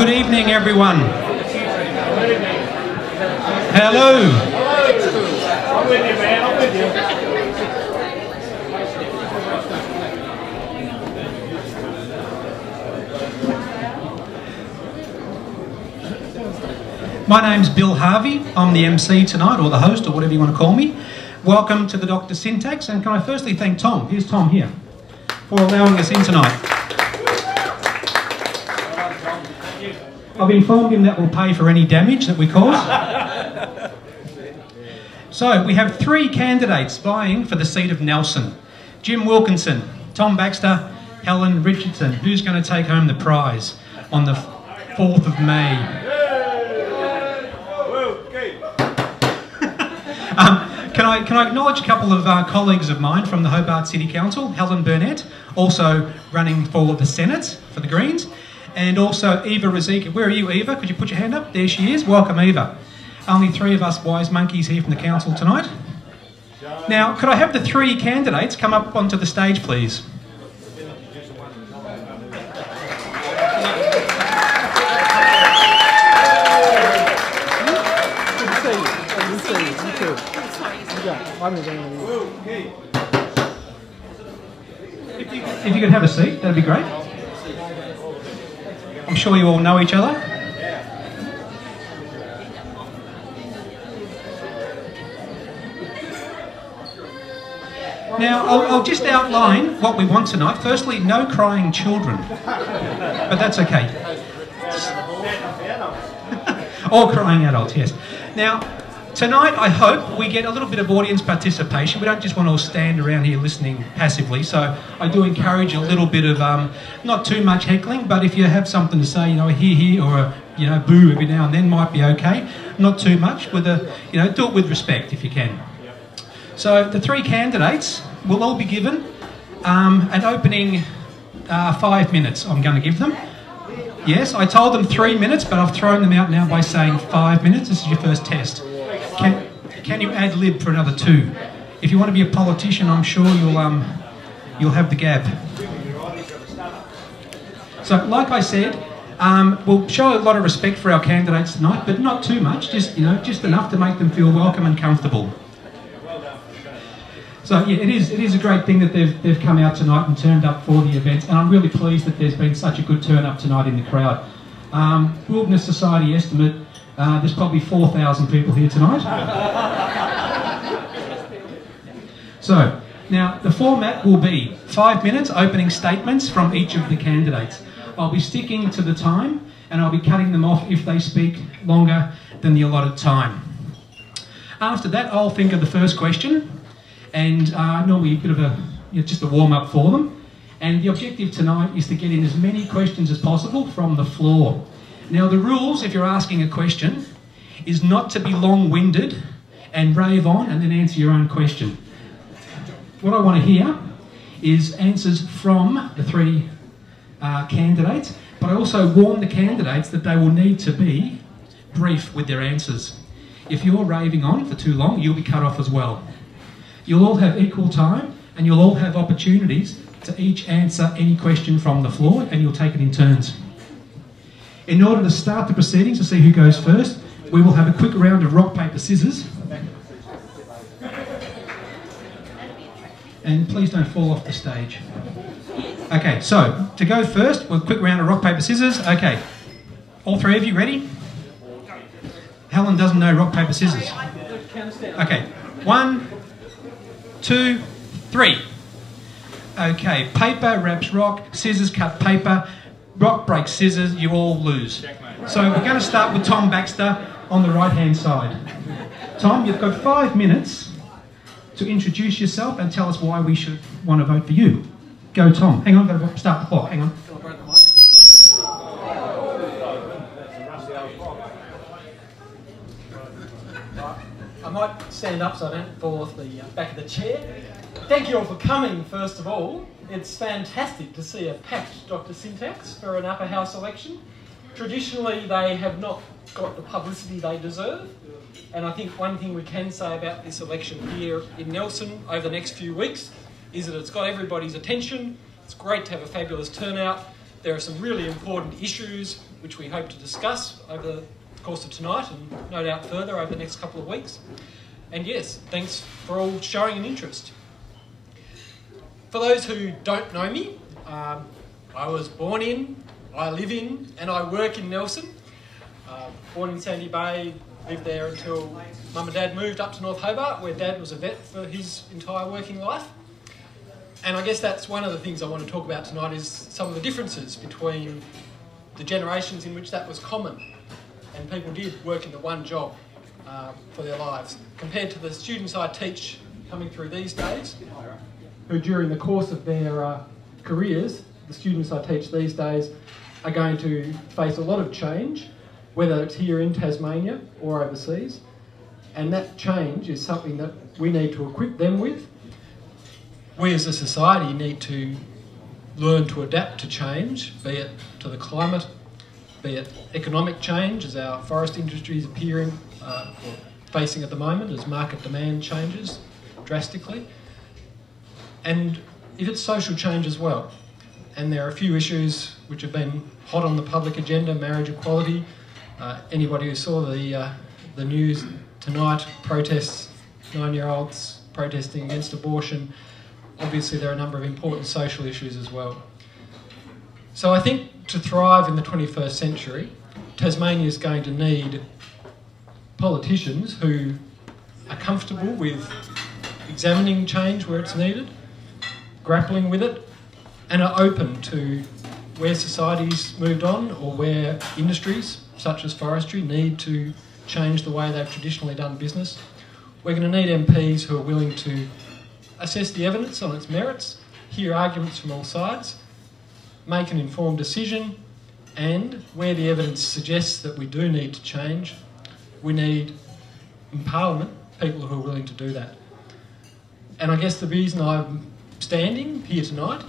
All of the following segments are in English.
Good evening, everyone. Hello. I'm with you, man. I'm with you. My name's Bill Harvey. I'm the MC tonight, or the host, or whatever you want to call me. Welcome to the Dr. Syntax, and can I firstly thank Tom, here's Tom here, for allowing us in tonight. I've informed him that we'll pay for any damage that we cause. So, we have 3 candidates vying for the seat of Nelson. Jim Wilkinson, Tom Baxter, Helen Richardson. Who's going to take home the prize on the 4th of May? Can I acknowledge a couple of colleagues of mine from the Hobart City Council, Helen Burnett, also running for the Senate for the Greens, and also Eva Razika. Where are you, Eva? Could you put your hand up? There she is. Welcome, Eva. Only 3 of us wise monkeys here from the council tonight. Now, could I have the 3 candidates come up onto the stage, please? If you could have a seat, that'd be great. I'm sure you all know each other. Now, I'll just outline what we want tonight. Firstly, no crying children, but that's okay. Or crying adults, yes. Now, tonight, I hope we get a little bit of audience participation. We don't just want to all stand around here listening passively, so I do encourage a little bit of, not too much heckling, but if you have something to say, a hear or a, boo every now and then might be okay. Not too much, with a, do it with respect if you can. So the 3 candidates will all be given an opening 5 minutes I'm going to give them. Yes, I told them 3 minutes, but I've thrown them out now by saying 5 minutes. This is your first test. Can you ad-lib for another 2? If you want to be a politician, I'm sure you'll have the gab. So, like I said, we'll show a lot of respect for our candidates tonight, but not too much. Just just enough to make them feel welcome and comfortable. So yeah, it is a great thing that they've come out tonight and turned up for the event, and I'm really pleased that there's been such a good turn up tonight in the crowd. Wilderness Society estimate. There's probably 4,000 people here tonight. So, now the format will be 5 minutes opening statements from each of the candidates. I'll be sticking to the time, and I'll be cutting them off if they speak longer than the allotted time. After that, I'll think of the first question, and normally a bit of just a warm-up for them. And the objective tonight is to get in as many questions as possible from the floor. Now the rules, if you're asking a question, is not to be long-winded and rave on and then answer your own question. What I want to hear is answers from the 3 candidates, but I also warn the candidates that they will need to be brief with their answers. If you're raving on for too long, you'll be cut off as well. You'll all have equal time, and you'll all have opportunities to each answer any question from the floor, and you'll take it in turns. In order to start the proceedings, to see who goes first, we will have a quick round of rock, paper, scissors. And please don't fall off the stage. Okay, so to go first, we'll quick round of rock, paper, scissors. Okay, all 3 of you ready? Helen doesn't know rock, paper, scissors. Okay, 1, 2, 3. Okay, paper wraps rock, scissors cut paper. Rock breaks scissors, you all lose. So we're going to start with Tom Baxter on the right-hand side. Tom, you've got 5 minutes to introduce yourself and tell us why we should want to vote for you. Go, Tom. Hang on, I've got to start the clock. Hang on. I might stand up so I don't fall off the back of the chair. Thank you all for coming, first of all. It's fantastic to see a packed Dr. Syntax for an upper house election. Traditionally, they have not got the publicity they deserve. And I think one thing we can say about this election here in Nelson over the next few weeks is that it's got everybody's attention. It's great to have a fabulous turnout. There are some really important issues which we hope to discuss over the course of tonight and no doubt further over the next couple of weeks. And yes, thanks for all showing an interest. For those who don't know me, I was born in, I live in, and I work in Nelson. Born in Sandy Bay, lived there until Mum and Dad moved up to North Hobart, where Dad was a vet for his entire working life. And I guess that's one of the things I want to talk about tonight, is some of the differences between the generations in which that was common and people did work in the one job for their lives, compared to the students I teach coming through these days, who during the course of their careers, the students I teach these days are going to face a lot of change, whether it's here in Tasmania or overseas. And that change is something that we need to equip them with. We as a society need to learn to adapt to change, be it to the climate, be it economic change, as our forest industry is appearing or facing at the moment as market demand changes drastically. And if it's social change as well. And there are a few issues which have been hot on the public agenda: marriage equality. Anybody who saw the news tonight, protests, 9-year-olds protesting against abortion, obviously there are a number of important social issues as well. So I think to thrive in the 21st century, Tasmania is going to need politicians who are comfortable with examining change where it's needed, grappling with it, and are open to where society's moved on or where industries, such as forestry, need to change the way they've traditionally done business. We're going to need MPs who are willing to assess the evidence on its merits, hear arguments from all sides, make an informed decision, and where the evidence suggests that we do need to change, we need in Parliament people who are willing to do that. And I guess the reason I'm standing here tonight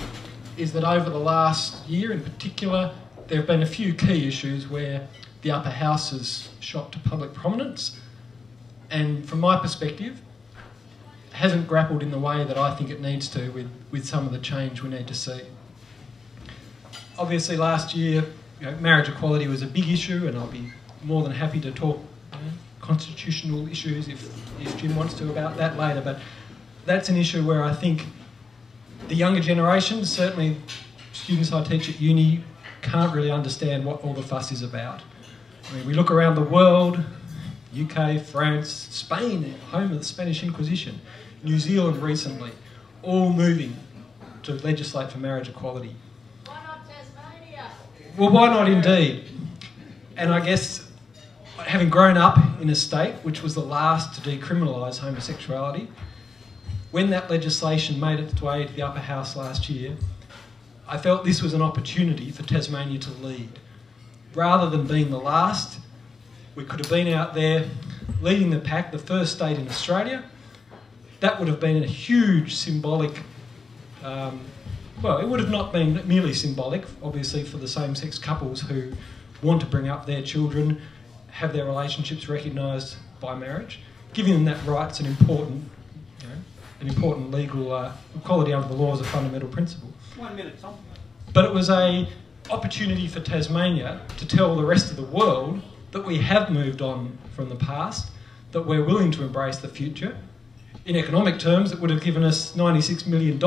is that over the last year in particular, there have been a few key issues where the upper house has shot to public prominence, and from my perspective, hasn't grappled in the way that I think it needs to with some of the change we need to see. Obviously last year, marriage equality was a big issue, and I'll be more than happy to talk constitutional issues if Jim wants to about that later, but that's an issue where I think the younger generations, certainly students I teach at uni, can't really understand what all the fuss is about. I mean, we look around the world, UK, France, Spain, home of the Spanish Inquisition, New Zealand recently, all moving to legislate for marriage equality. Why not Tasmania? Well, why not indeed? And I guess, having grown up in a state which was the last to decriminalise homosexuality, when that legislation made its way to the upper house last year, I felt this was an opportunity for Tasmania to lead. Rather than being the last, we could have been out there leading the pack, the first state in Australia. That would have been a huge symbolic, well, it would have not been merely symbolic, obviously, for the same-sex couples who want to bring up their children, have their relationships recognised by marriage. Giving them that right's an important legal equality under the law is a fundamental principle. 1 minute, Tom. But it was an opportunity for Tasmania to tell the rest of the world that we have moved on from the past, that we're willing to embrace the future. In economic terms, it would have given us $96 million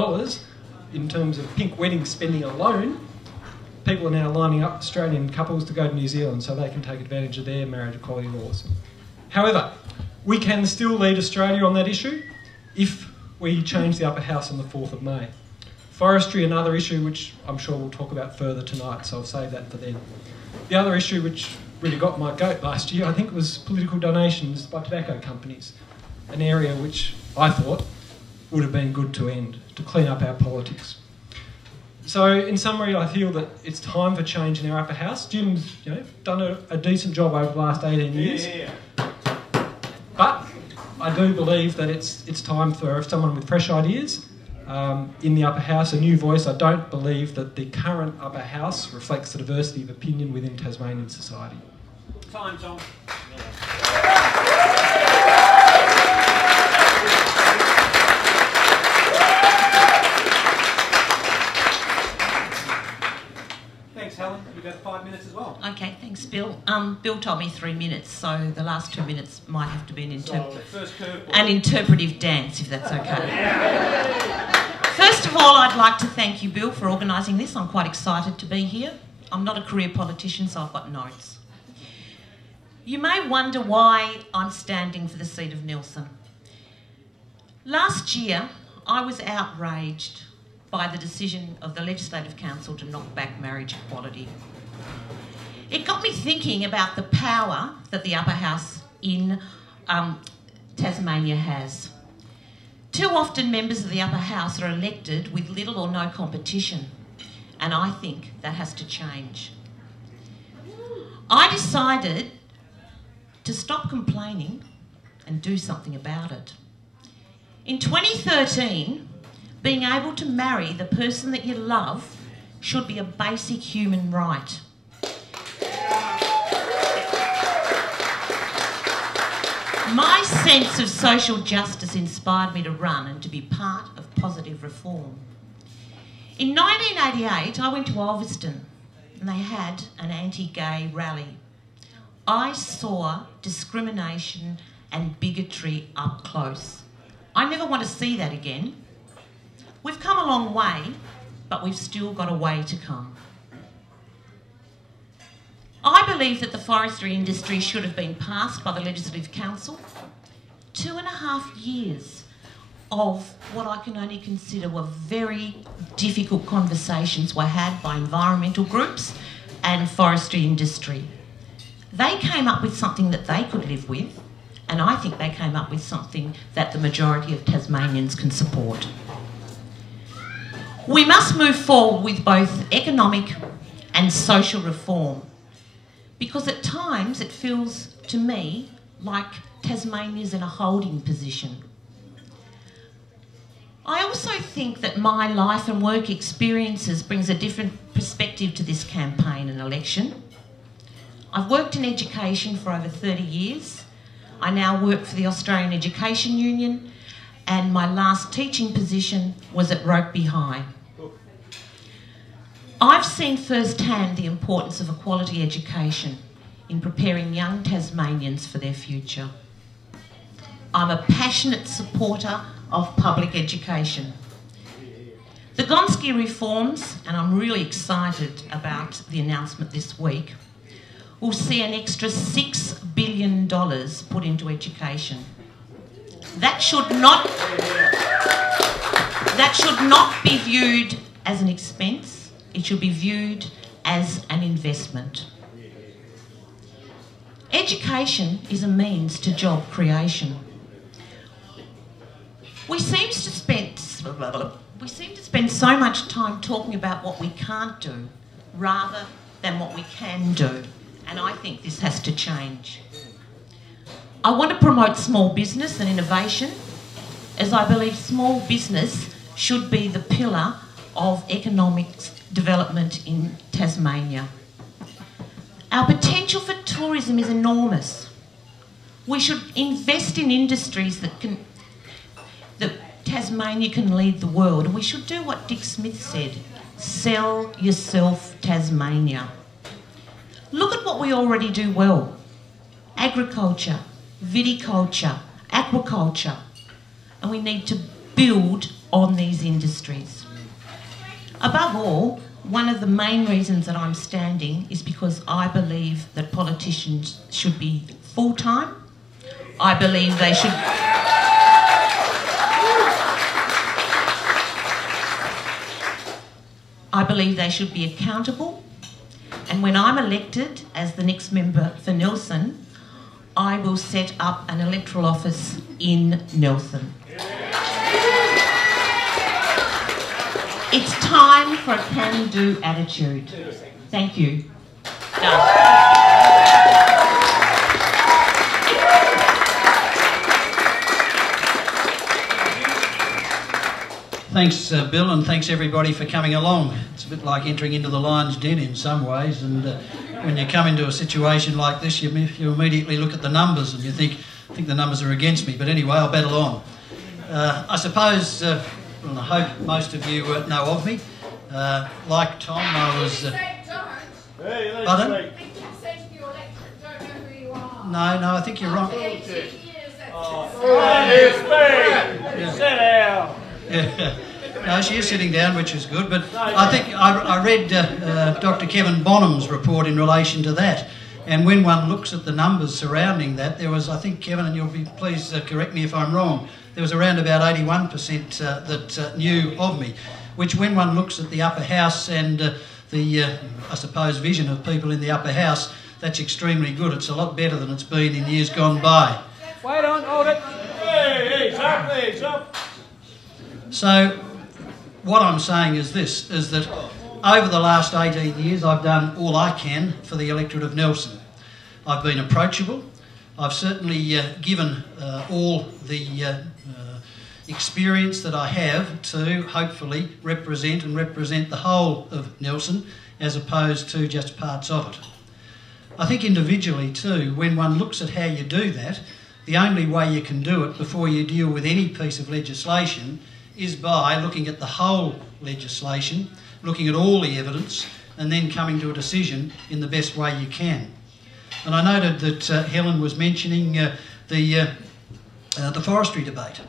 in terms of pink wedding spending alone. People are now lining up Australian couples to go to New Zealand so they can take advantage of their marriage equality laws. However, we can still lead Australia on that issue if we change the upper house on the 4th of May. Forestry, another issue which I'm sure we'll talk about further tonight, so I'll save that for then. The other issue which really got my goat last year, I think, was political donations by tobacco companies, an area which I thought would have been good to end, to clean up our politics. So in summary, I feel that it's time for change in our upper house. Jim's done a decent job over the last 18 years. But I do believe that it's time for someone with fresh ideas in the upper house, a new voice. I don't believe that the current upper house reflects the diversity of opinion within Tasmanian society. Time, Tom. Thanks, Helen. about 5 minutes as well. Okay, thanks, Bill. Bill told me 3 minutes, so the last 2 minutes might have to be an interpretive dance, if that's okay. First of all, I'd like to thank you, Bill, for organising this. I'm quite excited to be here. I'm not a career politician, so I've got notes. You may wonder why I'm standing for the seat of Nelson. Last year, I was outraged by the decision of the Legislative Council to knock back marriage equality. It got me thinking about the power that the upper house in Tasmania has. Too often members of the upper house are elected with little or no competition, and I think that has to change. I decided to stop complaining and do something about it. In 2013, being able to marry the person that you love should be a basic human right. My sense of social justice inspired me to run and to be part of positive reform. In 1988, I went to Ulverston and they had an anti-gay rally. I saw discrimination and bigotry up close. I never want to see that again. We've come a long way, but we've still got a way to come. I believe that the forestry industry should have been passed by the Legislative Council. 2.5 years of what I can only consider were very difficult conversations were had by environmental groups and forestry industry. They came up with something that they could live with, and I think they came up with something that the majority of Tasmanians can support. We must move forward with both economic and social reform, because at times it feels to me like Tasmania's in a holding position. I also think that my life and work experiences brings a different perspective to this campaign and election. I've worked in education for over 30 years. I now work for the Australian Education Union, and my last teaching position was at Rugby High. I've seen firsthand the importance of a quality education in preparing young Tasmanians for their future. I'm a passionate supporter of public education. The Gonski reforms, and I'm really excited about the announcement this week, will see an extra $6 billion put into education. That should not be viewed as an expense. It should be viewed as an investment. Education is a means to job creation. We seem to spend so much time talking about what we can't do rather than what we can do, and I think this has to change. I want to promote small business and innovation, as I believe small business should be the pillar of economic development in Tasmania. Our potential for tourism is enormous. We should invest in industries that Tasmania can lead the world, and we should do what Dick Smith said, sell yourself Tasmania. Look at what we already do well. Agriculture, viticulture, aquaculture, and we need to build on these industries. Above all, one of the main reasons that I'm standing is because I believe that politicians should be full-time. I believe they should... I believe they should be accountable, and when I'm elected as the next member for Nelson, I will set up an electoral office in Nelson. It's time for a can-do attitude. Thank you. Done. Thanks, Bill, and thanks everybody for coming along. It's a bit like entering into the lion's den in some ways, and when you come into a situation like this, you immediately look at the numbers and you think, I think the numbers are against me, but anyway, I'll battle on. I suppose, well, I hope most of you know of me. Like Tom, I was... Pardon? I think you said to your electorate, don't know who you are. No, I think you're wrong. After 18 years, that's Sit down. Yeah. No, she is sitting down, which is good, but I think I read Dr. Kevin Bonham's report in relation to that, and when one looks at the numbers surrounding that, there was, I think, Kevin, and you'll be please correct me if I'm wrong, there was around about 81% that knew of me, which when one looks at the upper house and the, I suppose, vision of people in the upper house, that's extremely good. It's a lot better than it's been in years gone by. Wait on, hold it. Hey, ease up, ease up. So what I'm saying is this, is that over the last 18 years I've done all I can for the electorate of Nelson. I've been approachable. I've certainly given all the experience that I have to hopefully represent the whole of Nelson as opposed to just parts of it. I think individually too, when one looks at how you do that, the only way you can do it before you deal with any piece of legislation is by looking at the whole legislation, looking at all the evidence, and then coming to a decision in the best way you can. And I noted that Helen was mentioning the forestry debate.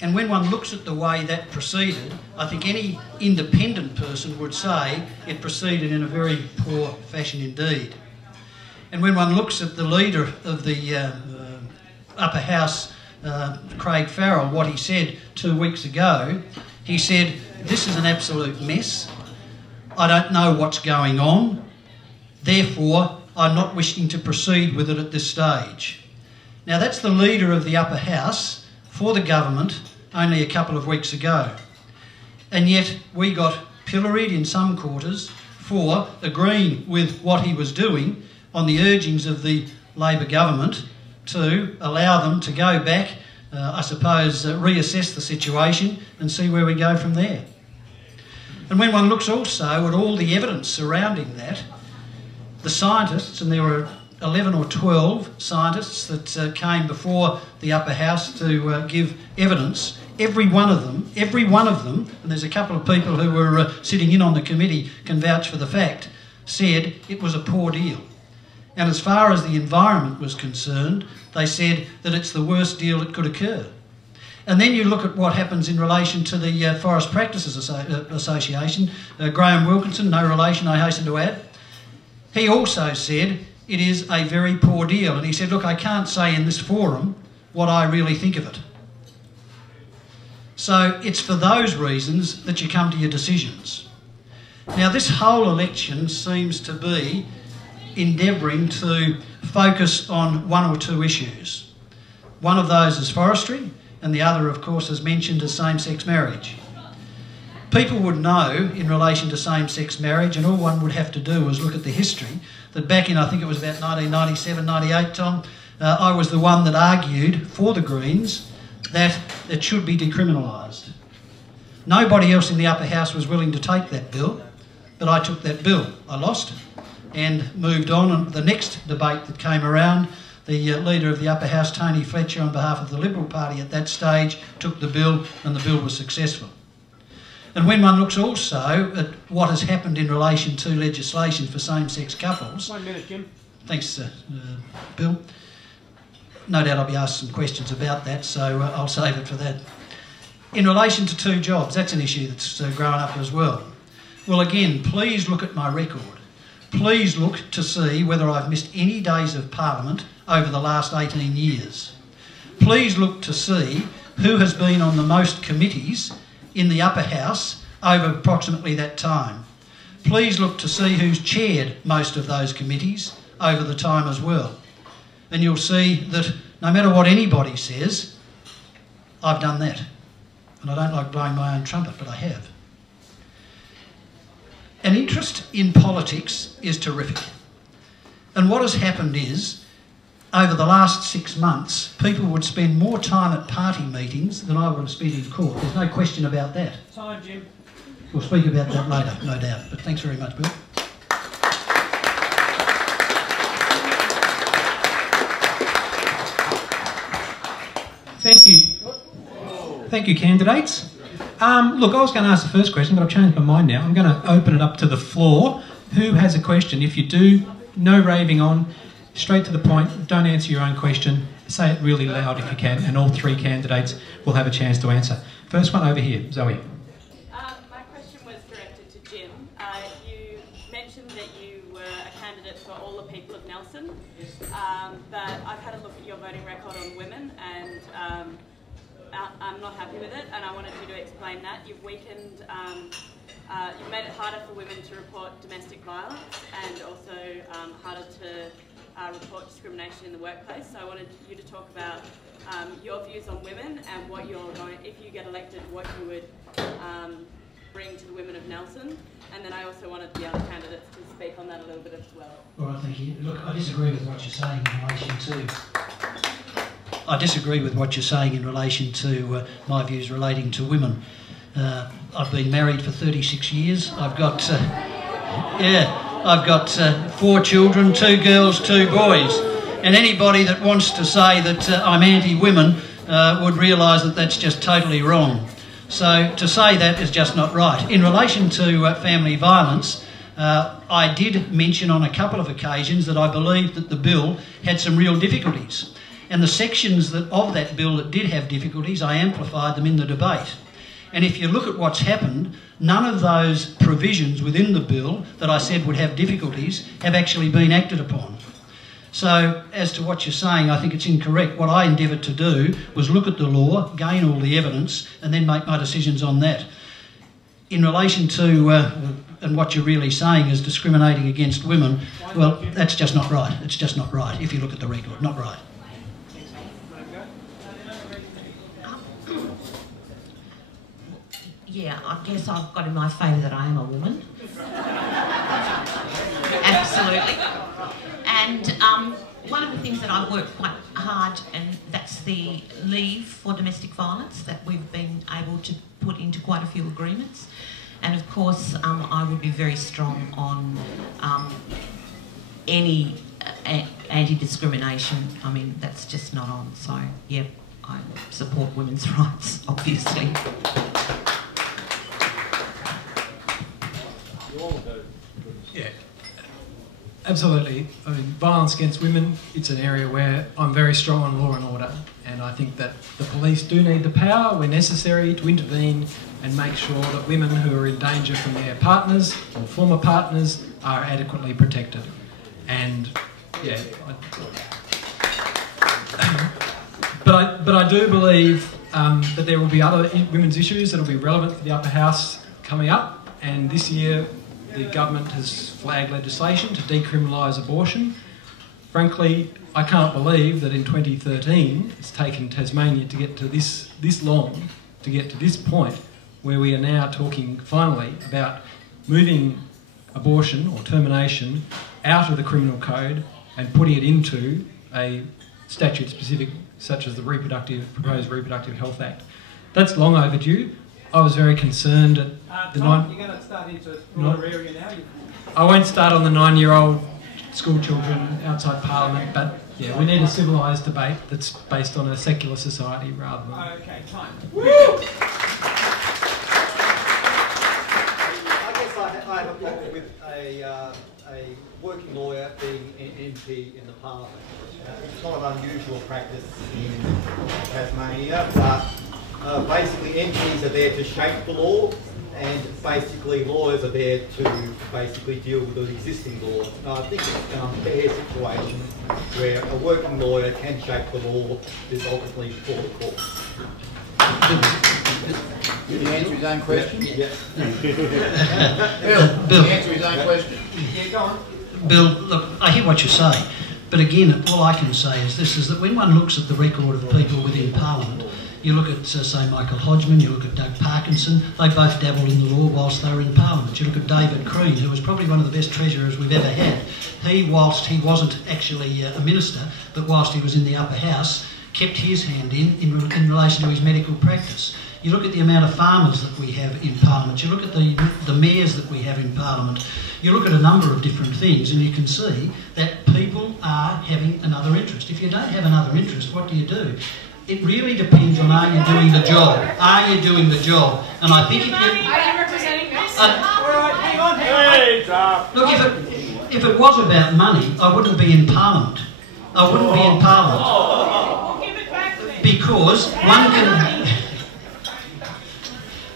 And when one looks at the way that proceeded, I think any independent person would say it proceeded in a very poor fashion indeed. And when one looks at the leader of the upper house, Craig Farrell, what he said 2 weeks ago, he said, "This is an absolute mess. I don't know what's going on. Therefore, I'm not wishing to proceed with it at this stage." Now, that's the leader of the upper house for the government only a couple of weeks ago. And yet we got pilloried in some quarters for agreeing with what he was doing on the urgings of the Labor government to allow them to go back, I suppose, reassess the situation and see where we go from there. And when one looks also at all the evidence surrounding that, the scientists, and there were 11 or 12 scientists that came before the upper house to give evidence, every one of them, and there's a couple of people who were sitting in on the committee can vouch for the fact, said it was a poor deal. And as far as the environment was concerned, they said that it's the worst deal that could occur. And then you look at what happens in relation to the Forest Practices Association. Graham Wilkinson, no relation, I hasten to add, he also said it is a very poor deal. And he said, look, I can't say in this forum what I really think of it. So it's for those reasons that you come to your decisions. Now, this whole election seems to be endeavouring to focus on one or two issues. One of those is forestry, and the other, of course, as mentioned, is same-sex marriage. People would know in relation to same-sex marriage, and all one would have to do is look at the history, that back in, I think it was about 1997, 98, Tom, I was the one that argued for the Greens that it should be decriminalised. Nobody else in the upper house was willing to take that bill, but I took that bill. I lost and moved on. And the next debate that came around, the leader of the upper house, Tony Fletcher, on behalf of the Liberal Party at that stage, took the bill, and the bill was successful. And when one looks also at what has happened in relation to legislation for same-sex couples... 1 minute, Jim. Thanks, Bill. No doubt I'll be asked some questions about that, so I'll save it for that. In relation to 2 jobs, that's an issue that's grown up as well. Well, again, please look at my record. Please look to see whether I've missed any days of Parliament over the last 18 years. Please look to see who has been on the most committees in the upper house over approximately that time. Please look to see who's chaired most of those committees over the time as well. And you'll see that no matter what anybody says, I've done that. And I don't like blowing my own trumpet, but I have. An interest in politics is terrific. And what has happened is, over the last 6 months, people would spend more time at party meetings than I would have spent in court. There's no question about that. Time, Jim. We'll speak about that later, no doubt. But thanks very much, Bill. Thank you. Thank you, candidates. Look, I was going to ask the first question, but I've changed my mind now. I'm going to open it up to the floor who has a question? If you do, no raving on, straight to the point, don't answer your own question, say it really loud if you can, and all three candidates will have a chance to answer. First one over here, Zoe. My question was directed to Jim. You mentioned that you were a candidate for all the people of Nelson, but I've had a look at your voting record on women, and I'm not happy with it, and I wanted you to explain that. You've weakened, you've made it harder for women to report domestic violence, and also harder to report discrimination in the workplace. So I wanted you to talk about your views on women and what you're going, if you get elected, what you would bring to the women of Nelson. And then I also wanted the other candidates to speak on that a little bit as well. All right, thank you. Look, I disagree with what you're saying in relation to... I disagree with what you're saying in relation to my views relating to women. I've been married for 36 years. I've got, I've got 4 children, 2 girls, 2 boys. And anybody that wants to say that I'm anti-women would realise that that's just totally wrong. So to say that is just not right. In relation to family violence, I did mention on a couple of occasions that I believed that the bill had some real difficulties. And the sections of that bill that did have difficulties, I amplified them in the debate. And if you look at what's happened, none of those provisions within the bill that I said would have difficulties have actually been acted upon. So as to what you're saying, I think it's incorrect. What I endeavoured to do was look at the law, gain all the evidence, and then make my decisions on that. In relation to, and what you're really saying is discriminating against women, well, that's just not right. It's just not right if you look at the record, not right. Yeah, I guess I've got in my favour that I am a woman. Absolutely. And one of the things that I've worked quite hard, and that's the leave for domestic violence that we've been able to put into quite a few agreements. And of course, I would be very strong on any anti-discrimination. I mean, that's just not on. So, yeah, I support women's rights, obviously. Yeah, absolutely. I mean, violence against women, it's an area where I'm very strong on law and order, and I think that the police do need the power where necessary to intervene and make sure that women who are in danger from their partners or former partners are adequately protected. And yeah, but I do believe that there will be other women's issues that will be relevant for the upper house coming up, and this year the government has flagged legislation to decriminalise abortion. Frankly, I can't believe that in 2013 it's taken Tasmania to get to this long, to get to this point where we are now talking finally about moving abortion or termination out of the criminal code and putting it into a statute specific such as the proposed Reproductive Health Act. That's long overdue. I was very concerned at the Tom, you're going to start into a broader area now. I won't start on the 9-year-old school children outside Parliament, but yeah, we need a civilised debate that's based on a secular society rather than... Okay, time. Woo! I guess I have a problem with a working lawyer being an MP in the Parliament. It's not an unusual practice in Tasmania, but basically MPs are there to shape the law, and basically lawyers are there to basically deal with the existing law. I think it's an unfair situation where a working lawyer can shape the law is ultimately before the court. Did he answer his own question? Yeah. Bill, did he answer his own question? Yeah, go on. Bill, look, I hear what you say, but again, all I can say is this, is that when one looks at the record of people within Parliament, you look at, say, Michael Hodgman, you look at Doug Parkinson, they both dabbled in the law whilst they were in Parliament. You look at David Crean, who was probably one of the best treasurers we've ever had. He, whilst he wasn't actually a minister, but whilst he was in the upper house, kept his hand in relation to his medical practice. You look at the amount of farmers that we have in Parliament, you look at the mayors that we have in Parliament, you look at a number of different things and you can see that people are having another interest. If you don't have another interest, what do? It really depends on are you doing the job. Are you doing the job? And I think if you... Are you representing us? Alright, hang on. Hey, stop. Look, if it was about money, I wouldn't be in Parliament. I wouldn't be in Parliament. Give it back to me. Because one can...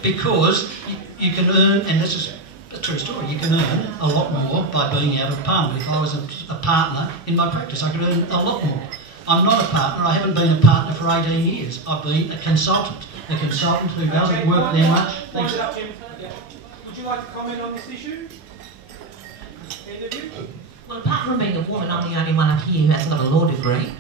Because you can earn, and this is a true story, you can earn a lot more by being out of Parliament. If I was a partner in my practice, I could earn a lot more. I'm not a partner. I haven't been a partner for 18 years. I've been a consultant who doesn't work there much. Thanks. Would you like to comment on this issue? Either of you? Well, apart from being a woman, I'm the only one up here who hasn't got a law degree.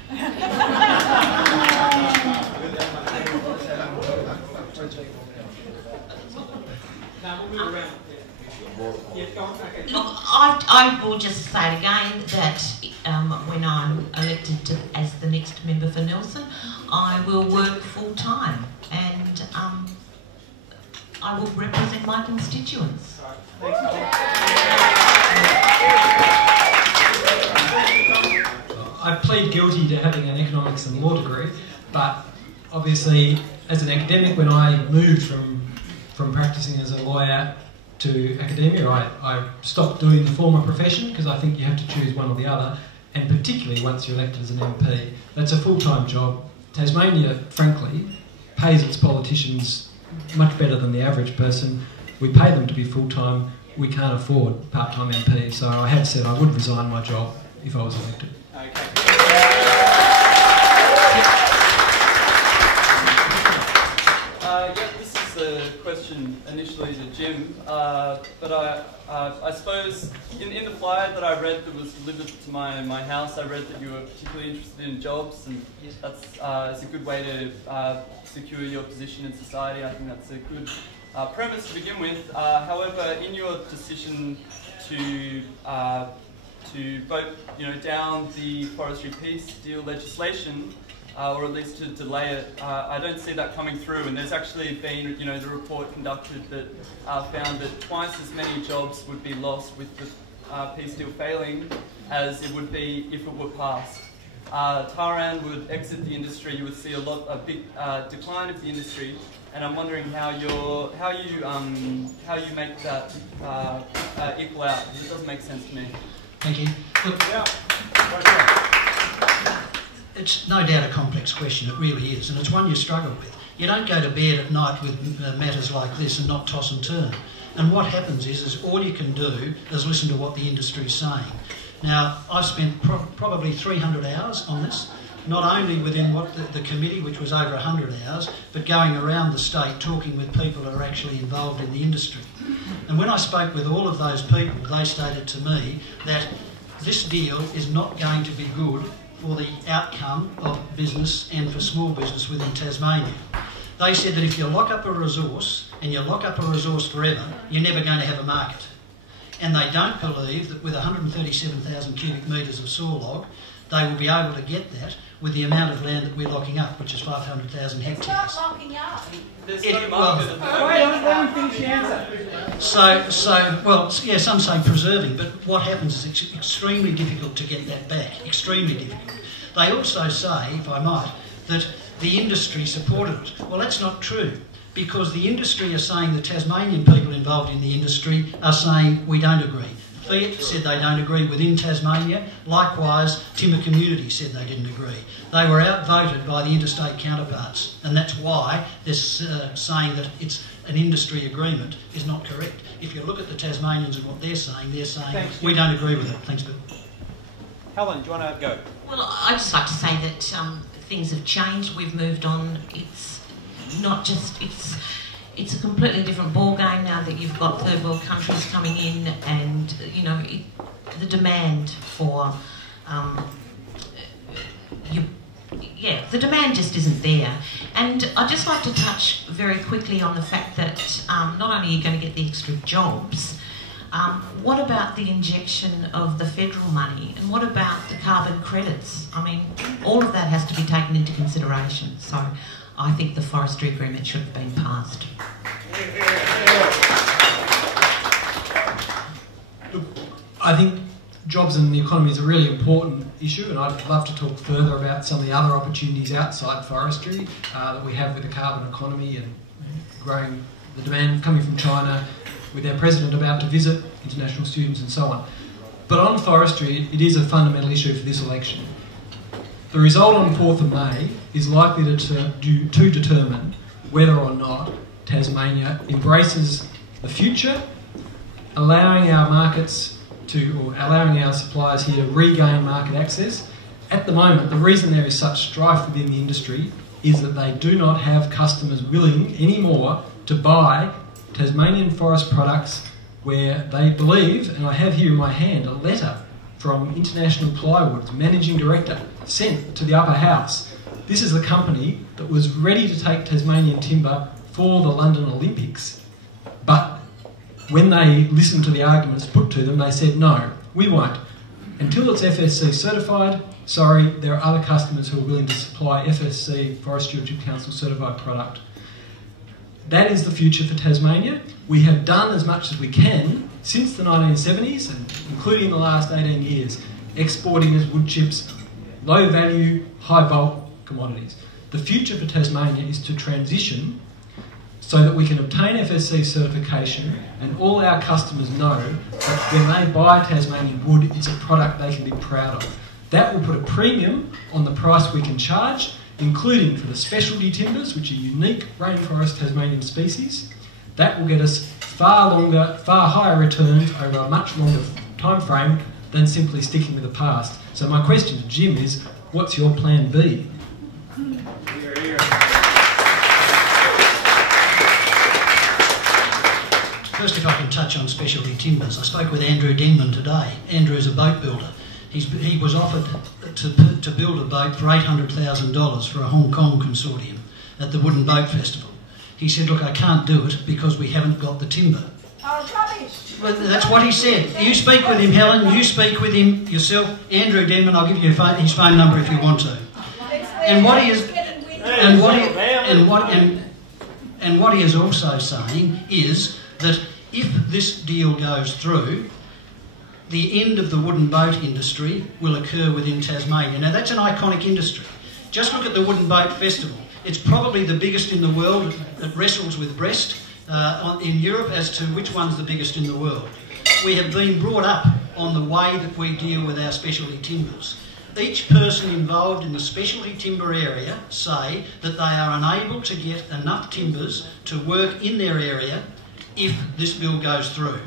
Look, I will just say again that when I'm elected as the next member for Nelson, I will work full time and I will represent my constituents. I plead guilty to having an economics and law degree, but obviously as an academic, when I moved from practicing as a lawyer to academia, I stopped doing the former profession because I think you have to choose one or the other, and particularly once you're elected as an MP, that's a full-time job. Tasmania, frankly, pays its politicians much better than the average person. We pay them to be full-time. We can't afford part-time MP, so I have said I would resign my job if I was elected. This is a question initially to Jim, but I suppose in the flyer that I read that was delivered to my house, I read that you were particularly interested in jobs, and that's a good way to secure your position in society. I think that's a good premise to begin with. However, in your decision to vote, down the forestry peace deal legislation, or at least to delay it, I don't see that coming through. And there's actually been, the report conducted that found that twice as many jobs would be lost with the peace deal failing as it would be if it were passed. Taran would exit the industry. You would see a big decline of the industry. And I'm wondering how you make that equal out, because it doesn't make sense to me. Thank you. Look, it's no doubt a complex question, it really is, and it's one you struggle with. You don't go to bed at night with matters like this and not toss and turn. And what happens is all you can do is listen to what the industry's saying. Now, I've spent probably 300 hours on this, not only within the committee, which was over 100 hours, but going around the state talking with people who are actually involved in the industry. And when I spoke with all of those people, they stated to me that this deal is not going to be good for the outcome of business and for small business within Tasmania. They said that if you lock up a resource, and you lock up a resource forever, you're never going to have a market. And they don't believe that with 137,000 cubic metres of saw log, they will be able to get that with the amount of land that we're locking up, which is 500,000 hectares. It's not locking up. There's no market at the moment. Let me finish the answer. Well, yeah, some say preserving, but what happens is it's extremely difficult to get that back, extremely difficult. They also say, if I might, that the industry supported it. Well, that's not true, because the industry are saying, the Tasmanian people involved in the industry are saying, we don't agree. Fiat said they don't agree within Tasmania. Likewise, Timber Community said they didn't agree. They were outvoted by the interstate counterparts, and that's why they're saying that it's an industry agreement is not correct. If you look at the Tasmanians and what they're saying we don't agree with it. Thanks, Bill. Helen, do you want to go? Well, I'd just like to say that things have changed. We've moved on. It's not just... It's a completely different ball game now that you've got third world countries coming in, and the demand for the demand just isn't there. And I'd just like to touch very quickly on the fact that not only are you going to get the extra jobs, what about the injection of the federal money, and what about the carbon credits? I mean, all of that has to be taken into consideration. So I think the forestry agreement should have been passed. Look, I think jobs and the economy is a really important issue, and I'd love to talk further about some of the other opportunities outside forestry that we have with the carbon economy and growing the demand coming from China, with our president about to visit international students and so on. But on forestry, it is a fundamental issue for this election. The result on 4th of May is likely to determine whether or not Tasmania embraces the future, allowing our markets or allowing our suppliers here to regain market access. At the moment, the reason there is such strife within the industry is that they do not have customers willing anymore to buy Tasmanian forest products where they believe, and I have here in my hand a letter from International Plywood's managing director sent to the upper house. This is a company that was ready to take Tasmanian timber for the London Olympics, but when they listened to the arguments put to them, they said, no, we won't. Until it's FSC certified, sorry, there are other customers who are willing to supply FSC, Forest Stewardship Council certified product. That is the future for Tasmania. We have done as much as we can since the 1970s, and including the last 18 years, exporting as wood chips, low value, high bulk commodities. The future for Tasmania is to transition so that we can obtain FSC certification and all our customers know that when they buy Tasmanian wood, it's a product they can be proud of. That will put a premium on the price we can charge, including for the specialty timbers, which are unique rainforest Tasmanian species. That will get us far higher returns over a much longer time frame than simply sticking with the past. So my question to Jim is, what's your plan B? Here, here. First, if I can touch on specialty timbers. I spoke with Andrew Denman today. Andrew's a boat builder. He was offered to build a boat for $800,000 for a Hong Kong consortium at the Wooden Boat Festival. He said, look, I can't do it because we haven't got the timber. Oh, rubbish! Well, that's what he said. You speak with him, Helen. You speak with him yourself. Andrew Denman, I'll give you his phone number if you want to. And what he is, and what he is also saying is that if this deal goes through, the end of the wooden boat industry will occur within Tasmania. Now, that's an iconic industry. Just look at the Wooden Boat Festival. It's probably the biggest in the world. It wrestles with Brest in Europe as to which one's the biggest in the world. We have been brought up on the way that we deal with our specialty timbers. Each person involved in the specialty timber area say that they are unable to get enough timbers to work in their area if this bill goes through.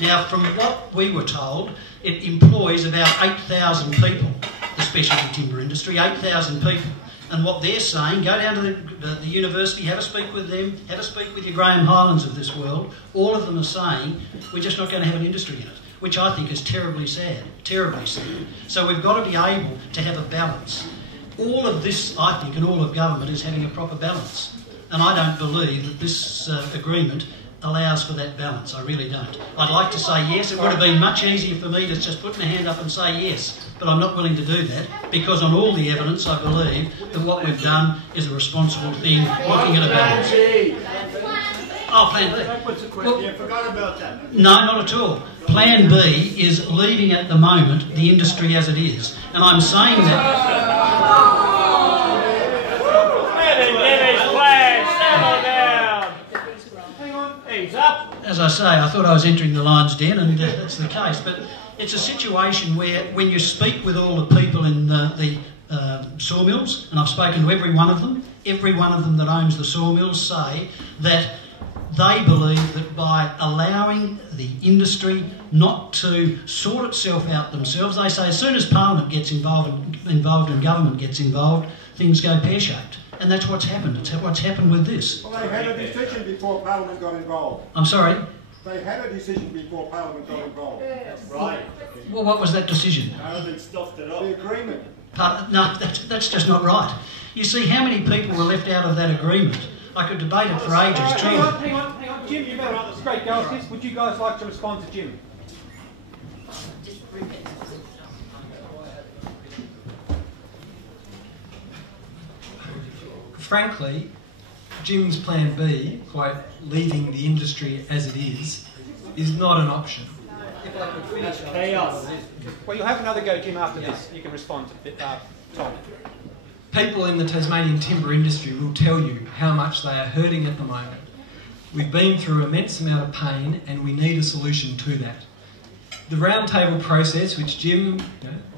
Now, from what we were told, it employs about 8,000 people, the specialty timber industry, 8,000 people. And what they're saying, go down to the university, have a speak with them, have a speak with your Graham Highlands of this world. All of them are saying, we're just not going to have an industry in it, which I think is terribly sad, terribly sad. So we've got to be able to have a balance. All of this, I think, and all of government is having a proper balance. And I don't believe that this agreement allows for that balance. I really don't. I'd like to say yes. It would have been much easier for me to just put my hand up and say yes, but I'm not willing to do that because on all the evidence I believe that what we've done is a responsible thing, looking at a balance. Oh, Plan B. Well, You forgot about that. no, not at all. Plan B is leaving at the moment the industry as it is. And I'm saying that... As I say, I thought I was entering the lion's den, and that's the case. But it's a situation where, when you speak with all the people in the sawmills, and I've spoken to every one of them that owns the sawmills say that they believe that by allowing the industry not to sort itself out themselves, they say as soon as Parliament gets involved and government gets involved, things go pear-shaped. And that's what's happened. It's what's happened with this. Well, they had a decision before Parliament got involved. I'm sorry? They had a decision before Parliament got involved. Yes. Right. Well, what was that decision? Parliament stuffed it up. The agreement. No, that's just not right. You see, how many people were left out of that agreement? I could debate it for ages. Hang on. Jim, you've got a great go at this. Would you guys like to respond to Jim? Frankly, Jim's plan B, quite leaving the industry as it is not an option. Chaos. Well, you'll have another go, Jim, after this. You can respond to Tom. People in the Tasmanian timber industry will tell you how much they are hurting at the moment. We've been through an immense amount of pain and we need a solution to that. The roundtable process, which Jim,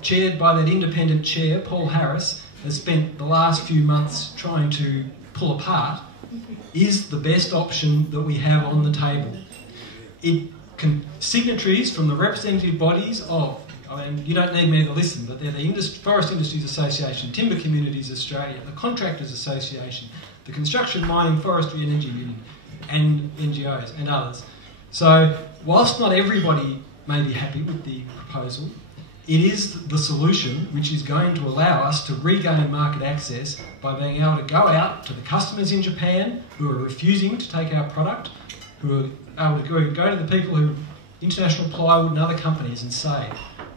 chaired by that independent chair, Paul Harris, has spent the last few months trying to pull apart, is the best option that we have on the table. Signatories from the representative bodies of, you don't need me to listen, but they're the Forest Industries Association, Timber Communities Australia, the Contractors Association, the Construction, Mining, Forestry and Energy Union, and NGOs and others. So, whilst not everybody may be happy with the proposal, it is the solution which is going to allow us to regain market access by being able to go out to the customers in Japan who are refusing to take our product, who are able to go to the people who, International Plywood and other companies, and say,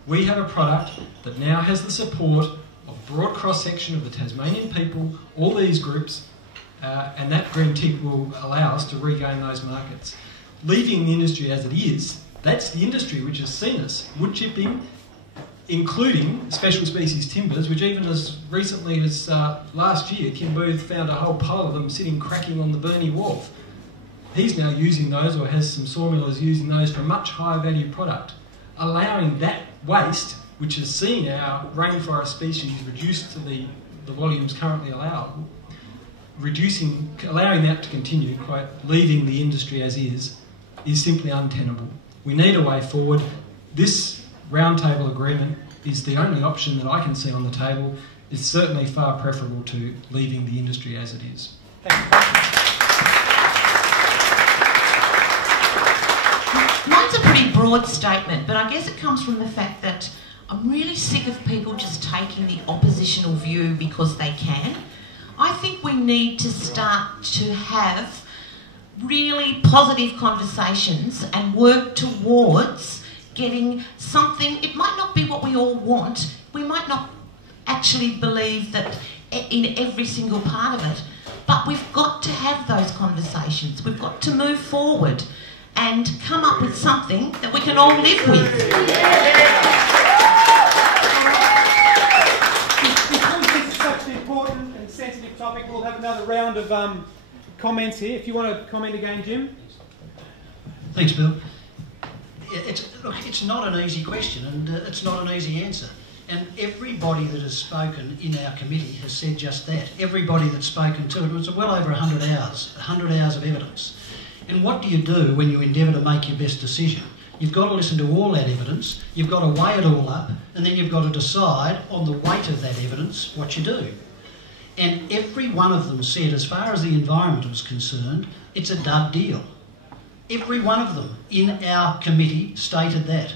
we have a product that now has the support of a broad cross-section of the Tasmanian people, all these groups, and that green tick will allow us to regain those markets. Leaving the industry as it is, that's the industry which has seen us wood chipping, including special species timbers, which even as recently as last year, Kim Booth found a whole pile of them sitting cracking on the Burnie Wharf. He's now using those, or has some sawmillers using those for a much higher value product, allowing that waste, which has seen our rainforest species reduced to the volumes currently allowable, allowing that to continue, quite leaving the industry as is simply untenable. We need a way forward. This roundtable agreement is the only option that I can see on the table. It's certainly far preferable to leaving the industry as it is. Mine's a pretty broad statement, but I guess it comes from the fact that I'm really sick of people just taking the oppositional view because they can. I think we need to start to have really positive conversations and work towards getting something. It might not be what we all want. We might not actually believe that in every single part of it, but we've got to have those conversations. We've got to move forward and come up with something that we can all live with. Because this is such an important and sensitive topic, we'll have another round of comments here. If you want to comment again, Jim. Thanks, Bill. It's not an easy question, and it's not an easy answer. And everybody that has spoken in our committee has said just that. Everybody that's spoken to it was well over 100 hours of evidence. And what do you do when you endeavour to make your best decision? You've got to listen to all that evidence, you've got to weigh it all up, and then you've got to decide on the weight of that evidence what you do. And every one of them said, as far as the environment was concerned, it's a dud deal. Every one of them in our committee stated that.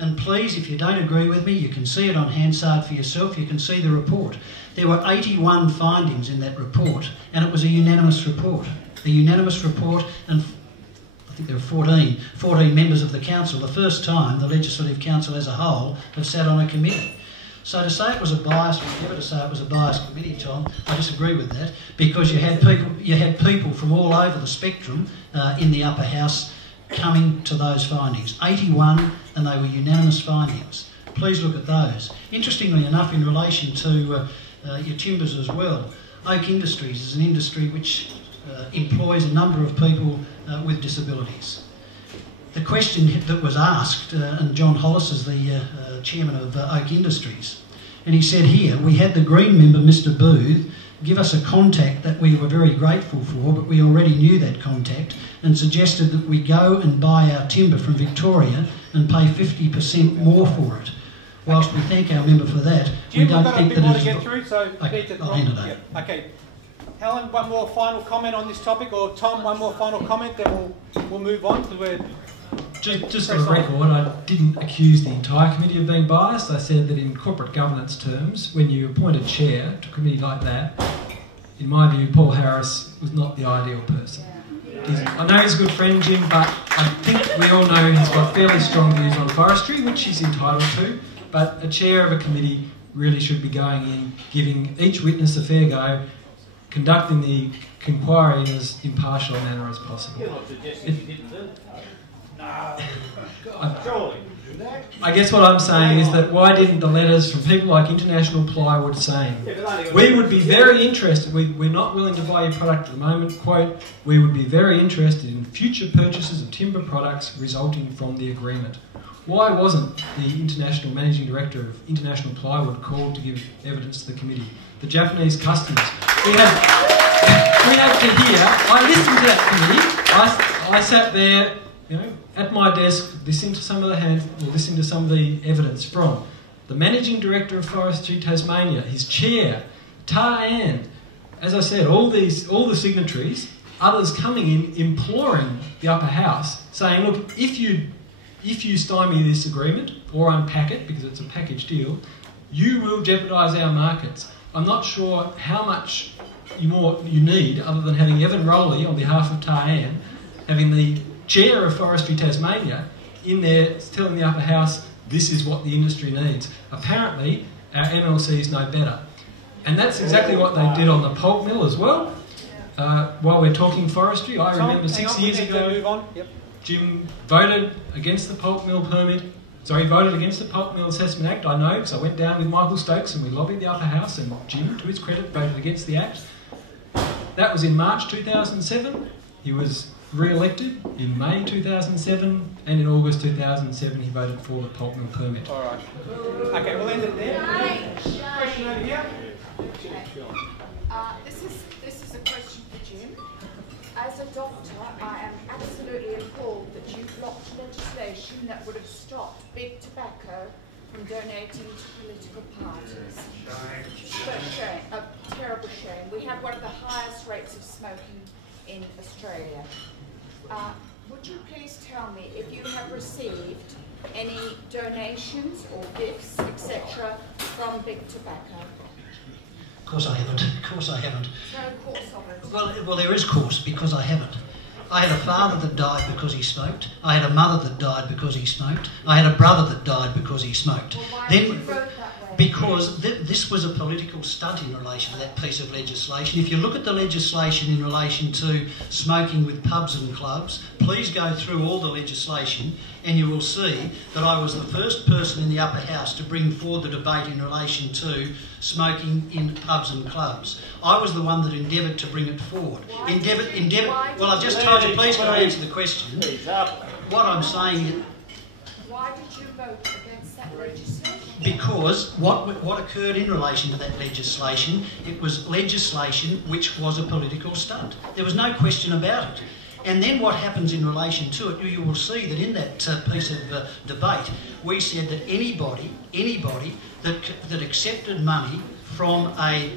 And please, if you don't agree with me, you can see it on Hansard for yourself, you can see the report. There were 81 findings in that report, and it was a unanimous report. A unanimous report, and I think there were 14 members of the council. The first time the Legislative Council as a whole have sat on a committee. So to say it was a biased, never to say it was a biased committee, Tom, I disagree with that, because you had people from all over the spectrum in the upper house coming to those findings. 81, and they were unanimous findings. Please look at those. Interestingly enough, in relation to your timbers as well, Oak Industries is an industry which employs a number of people with disabilities. The question that was asked, and John Hollis is the chairman of Oak Industries, and he said here, we had the Green member, Mr Booth, give us a contact that we were very grateful for, but we already knew that contact, and suggested that we go and buy our timber from Victoria and pay 50% more for it. Whilst we thank our member for that, Jim, we don't think that it is... to get through, so Okay, I'll end it over. Yeah. Okay. Helen, one more final comment on this topic, or Tom, one more final comment, then we'll move on, because we're... Just for the record, I didn't accuse the entire committee of being biased. I said that in corporate governance terms, when you appoint a chair to a committee like that, in my view, Paul Harris was not the ideal person. I know he's a good friend, Jim, but I think we all know he's got fairly strong views on forestry, which he's entitled to, but a chair of a committee really should be going in, giving each witness a fair go, conducting the inquiry in as impartial a manner as possible. You're not suggesting you didn't do it. Surely. I guess what I'm saying is that why didn't the letters from people like International Plywood saying, we would be very interested, we're not willing to buy your product at the moment, quote, we would be very interested in future purchases of timber products resulting from the agreement. Why wasn't the International Managing Director of International Plywood called to give evidence to the committee? The Japanese customers. We have to hear, I listened to that committee, I sat there, at my desk, listening to some of the evidence from the Managing Director of Forestry Tasmania, his chair, Tar-Ann, as I said, all the signatories, others coming in imploring the upper house, saying, look, if you stymie this agreement or unpack it, because it's a package deal, you will jeopardise our markets. I'm not sure how much more you need, other than having Evan Rowley on behalf of Tar-Ann, having the Chair of Forestry Tasmania in there telling the upper house this is what the industry needs. Apparently our MLCs know better, and that's exactly what they did on the pulp mill as well. While we're talking forestry, I remember 6 years ago Jim voted against the pulp mill permit. Sorry, voted against the Pulp Mill Assessment Act. I know, because I went down with Michael Stokes and we lobbied the upper house, and Jim, to his credit, voted against the act. That was in March 2007. He was re-elected in May 2007, and in August 2007 he voted for the pulp mill permit. All right. Okay, we'll end it there. Question over here. This is a question for Jim. As a doctor, I am absolutely appalled that you blocked legislation that would have stopped big tobacco from donating to political parties. Shame, a terrible shame. We have one of the highest rates of smoking in Australia. Would you please tell me if you have received any donations or gifts, etc., from big tobacco? Of course I haven't. Of course I haven't. No course of it. Well, there is course, because I haven't. I had a father that died because he smoked. I had a mother that died because he smoked. I had a brother that died because he smoked. Well, why did you vote that way? Because this was a political stunt in relation to that piece of legislation. If you look at the legislation in relation to smoking with pubs and clubs, please go through all the legislation and you will see that I was the first person in the upper house to bring forward the debate in relation to smoking in pubs and clubs. I was the one that endeavoured to bring it forward. Well, I've just told you, please can I answer the question. What I'm saying is... Why did you vote against that legislation? Because what occurred in relation to that legislation, it was legislation which was a political stunt. There was no question about it. And then what happens in relation to it, you will see that in that piece of debate, we said that anybody that accepted money from a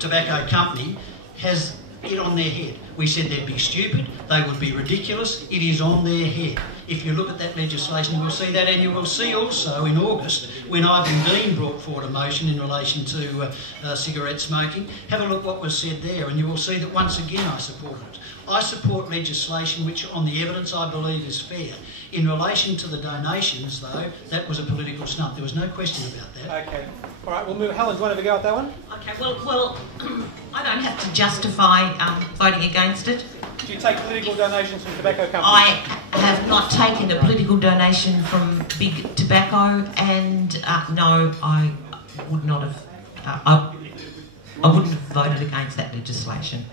tobacco company has it on their head. We said they'd be stupid, they would be ridiculous, it is on their head. If you look at that legislation, you will see that, and you will see also in August, when Ivan Dean brought forward a motion in relation to cigarette smoking, have a look what was said there, and you will see that once again I support it. I support legislation which, on the evidence, I believe is fair. In relation to the donations, though, that was a political stunt. There was no question about that. Okay. All right, we'll move. Helen, do you want to have a go at that one? Okay, well, I don't have to justify voting against it. Do you take political donations from tobacco companies? I have not taken a political donation from big tobacco, and no, I would not have. I wouldn't have voted against that legislation.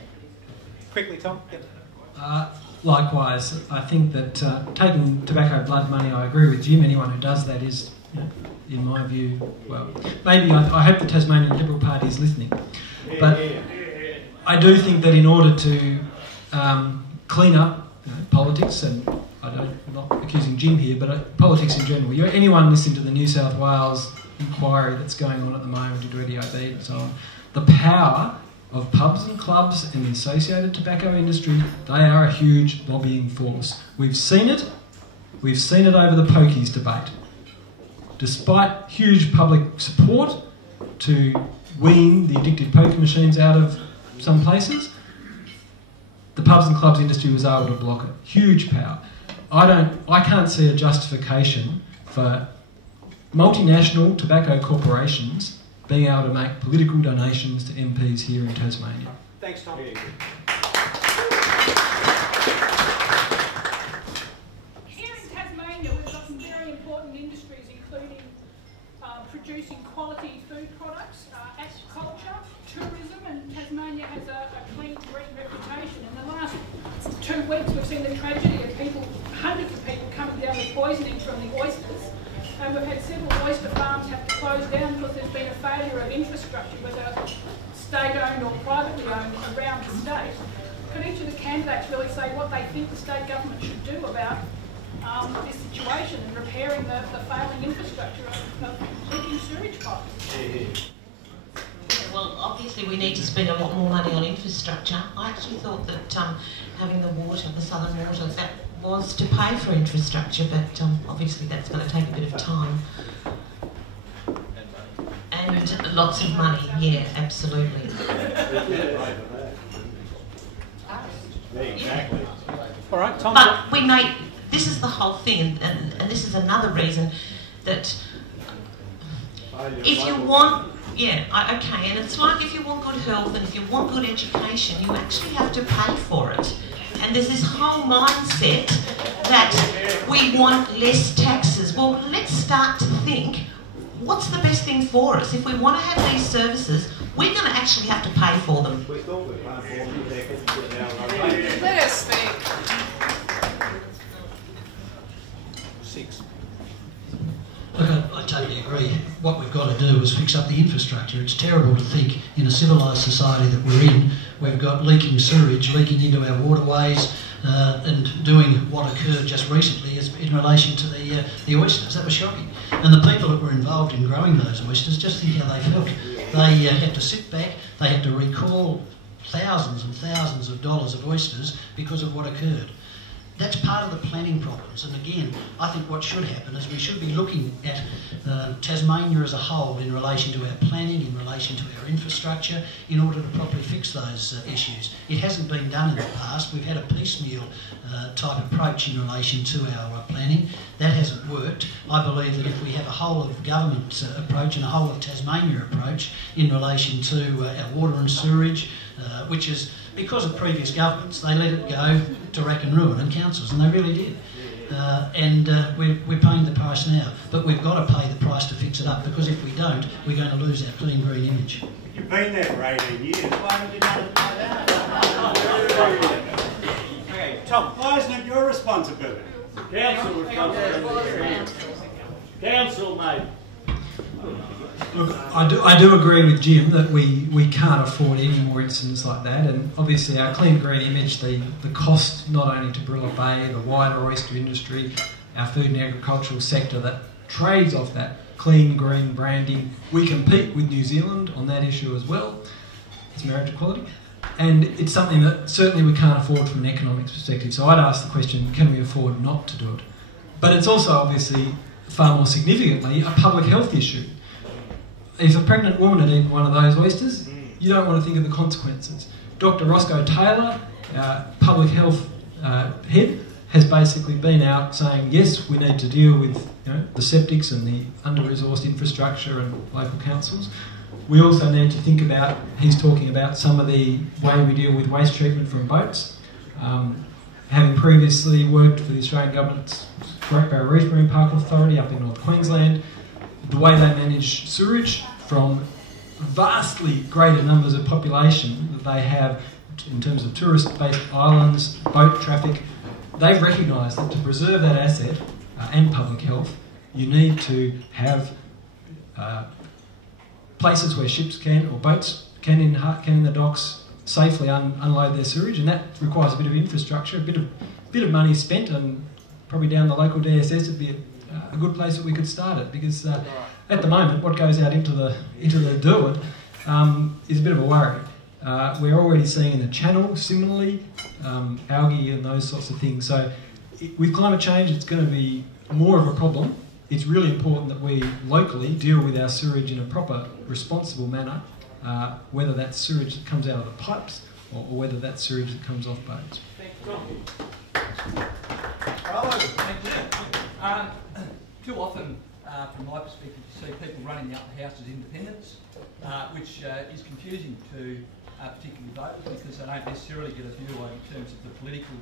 Quickly, Tom. Yep. Likewise, I think that taking tobacco blood money, I agree with Jim. Anyone who does that is, in my view, well, maybe I hope the Tasmanian Liberal Party is listening. But I do think that in order to clean up politics, and I'm not accusing Jim here, but politics in general, anyone listening to the New South Wales inquiry that's going on at the moment into EDIB and so on, the power of pubs and clubs and the associated tobacco industry, they are a huge lobbying force. We've seen it over the pokies debate. Despite huge public support to wean the addictive poker machines out of some places, the pubs and clubs industry was able to block it. Huge power. I can't see a justification for multinational tobacco corporations being able to make political donations to MPs here in Tasmania. Thanks, Tom. quality food products, agriculture, tourism, and Tasmania has a clean, green reputation. In the last 2 weeks, we've seen the tragedy of people, hundreds of people coming down with poisoning from the oysters. And we've had several oyster farms have to close down because there's been a failure of infrastructure, whether state-owned or privately owned, around the state. Could each of the candidates really say what they think the state government should do about this situation and repairing the failing infrastructure of leaking sewage pipes? Well, obviously we need to spend a lot more money on infrastructure. I actually thought that having the water, the southern water, that was to pay for infrastructure, but obviously that's going to take a bit of time. And lots of money, yeah, absolutely. Exactly. All right, Tom. But we may, this is the whole thing, and this is another reason that if you want, okay, and it's like if you want good health and if you want good education, you actually have to pay for it. And there's this whole mindset that we want less taxes. Well, let's start to think, what's the best thing for us? If we want to have these services, we're going to actually have to pay for them. Let us speak. 6. Look, I totally agree. What we've got to do is fix up the infrastructure. It's terrible to think in a civilised society that we're in, we've got leaking sewage leaking into our waterways and doing what occurred just recently is in relation to the oysters. That was shocking. And the people that were involved in growing those oysters, just think how they felt. They had to sit back, they had to recall thousands and thousands of dollars of oysters because of what occurred. That's part of the planning problems, and again, I think what should happen is we should be looking at Tasmania as a whole in relation to our planning, in relation to our infrastructure, in order to properly fix those issues. It hasn't been done in the past. We've had a piecemeal type approach in relation to our planning. That hasn't worked. I believe that if we have a whole of government approach and a whole of Tasmania approach in relation to our water and sewerage, which is because of previous governments, they let it go to rack and ruin, and councils, and they really did. We're paying the price now, but we've got to pay the price to fix it up, because if we don't, we're going to lose our clean green image. You've been there for 18 years. Why haven't you done it? Okay, Tom. Why isn't it your responsibility? Council responsibility. Council, mate. Look, I do agree with Jim that we can't afford any more incidents like that, and obviously our clean green image, the cost not only to Brillo Bay, the wider oyster industry, our food and agricultural sector that trades off that clean green branding. We compete with New Zealand on that issue as well. It's marriage equality, and it's something that certainly we can't afford from an economics perspective. So I'd ask the question, can we afford not to do it? But it's also obviously far more significantly a public health issue. If a pregnant woman had eaten one of those oysters, you don't want to think of the consequences. Dr. Roscoe Taylor, our public health head, has basically been out saying, yes, we need to deal with the septics and the under-resourced infrastructure and local councils. We also need to think about, he's talking about some of the way we deal with waste treatment from boats. Having previously worked for the Australian Government's Great Barrier Reef Marine Park Authority up in North Queensland, the way they manage sewage from vastly greater numbers of population that they have in terms of tourist-based islands, boat traffic, they've recognised that to preserve that asset and public health, you need to have places where ships can, or boats can in the docks safely unload their sewage, and that requires a bit of infrastructure, a bit of money spent, and probably down the local DSS would be a good place that we could start it, because at the moment what goes out into the Derwent is a bit of a worry. We're already seeing in the channel similarly algae and those sorts of things. So with climate change, it's going to be more of a problem. It's really important that we locally deal with our sewage in a proper, responsible manner, whether that's sewage that comes out of the pipes or whether that's sewage that comes off boats. Too often, from my perspective, you see people running the upper house as independents, which is confusing to particularly voters, because they don't necessarily get a view on in terms of the political,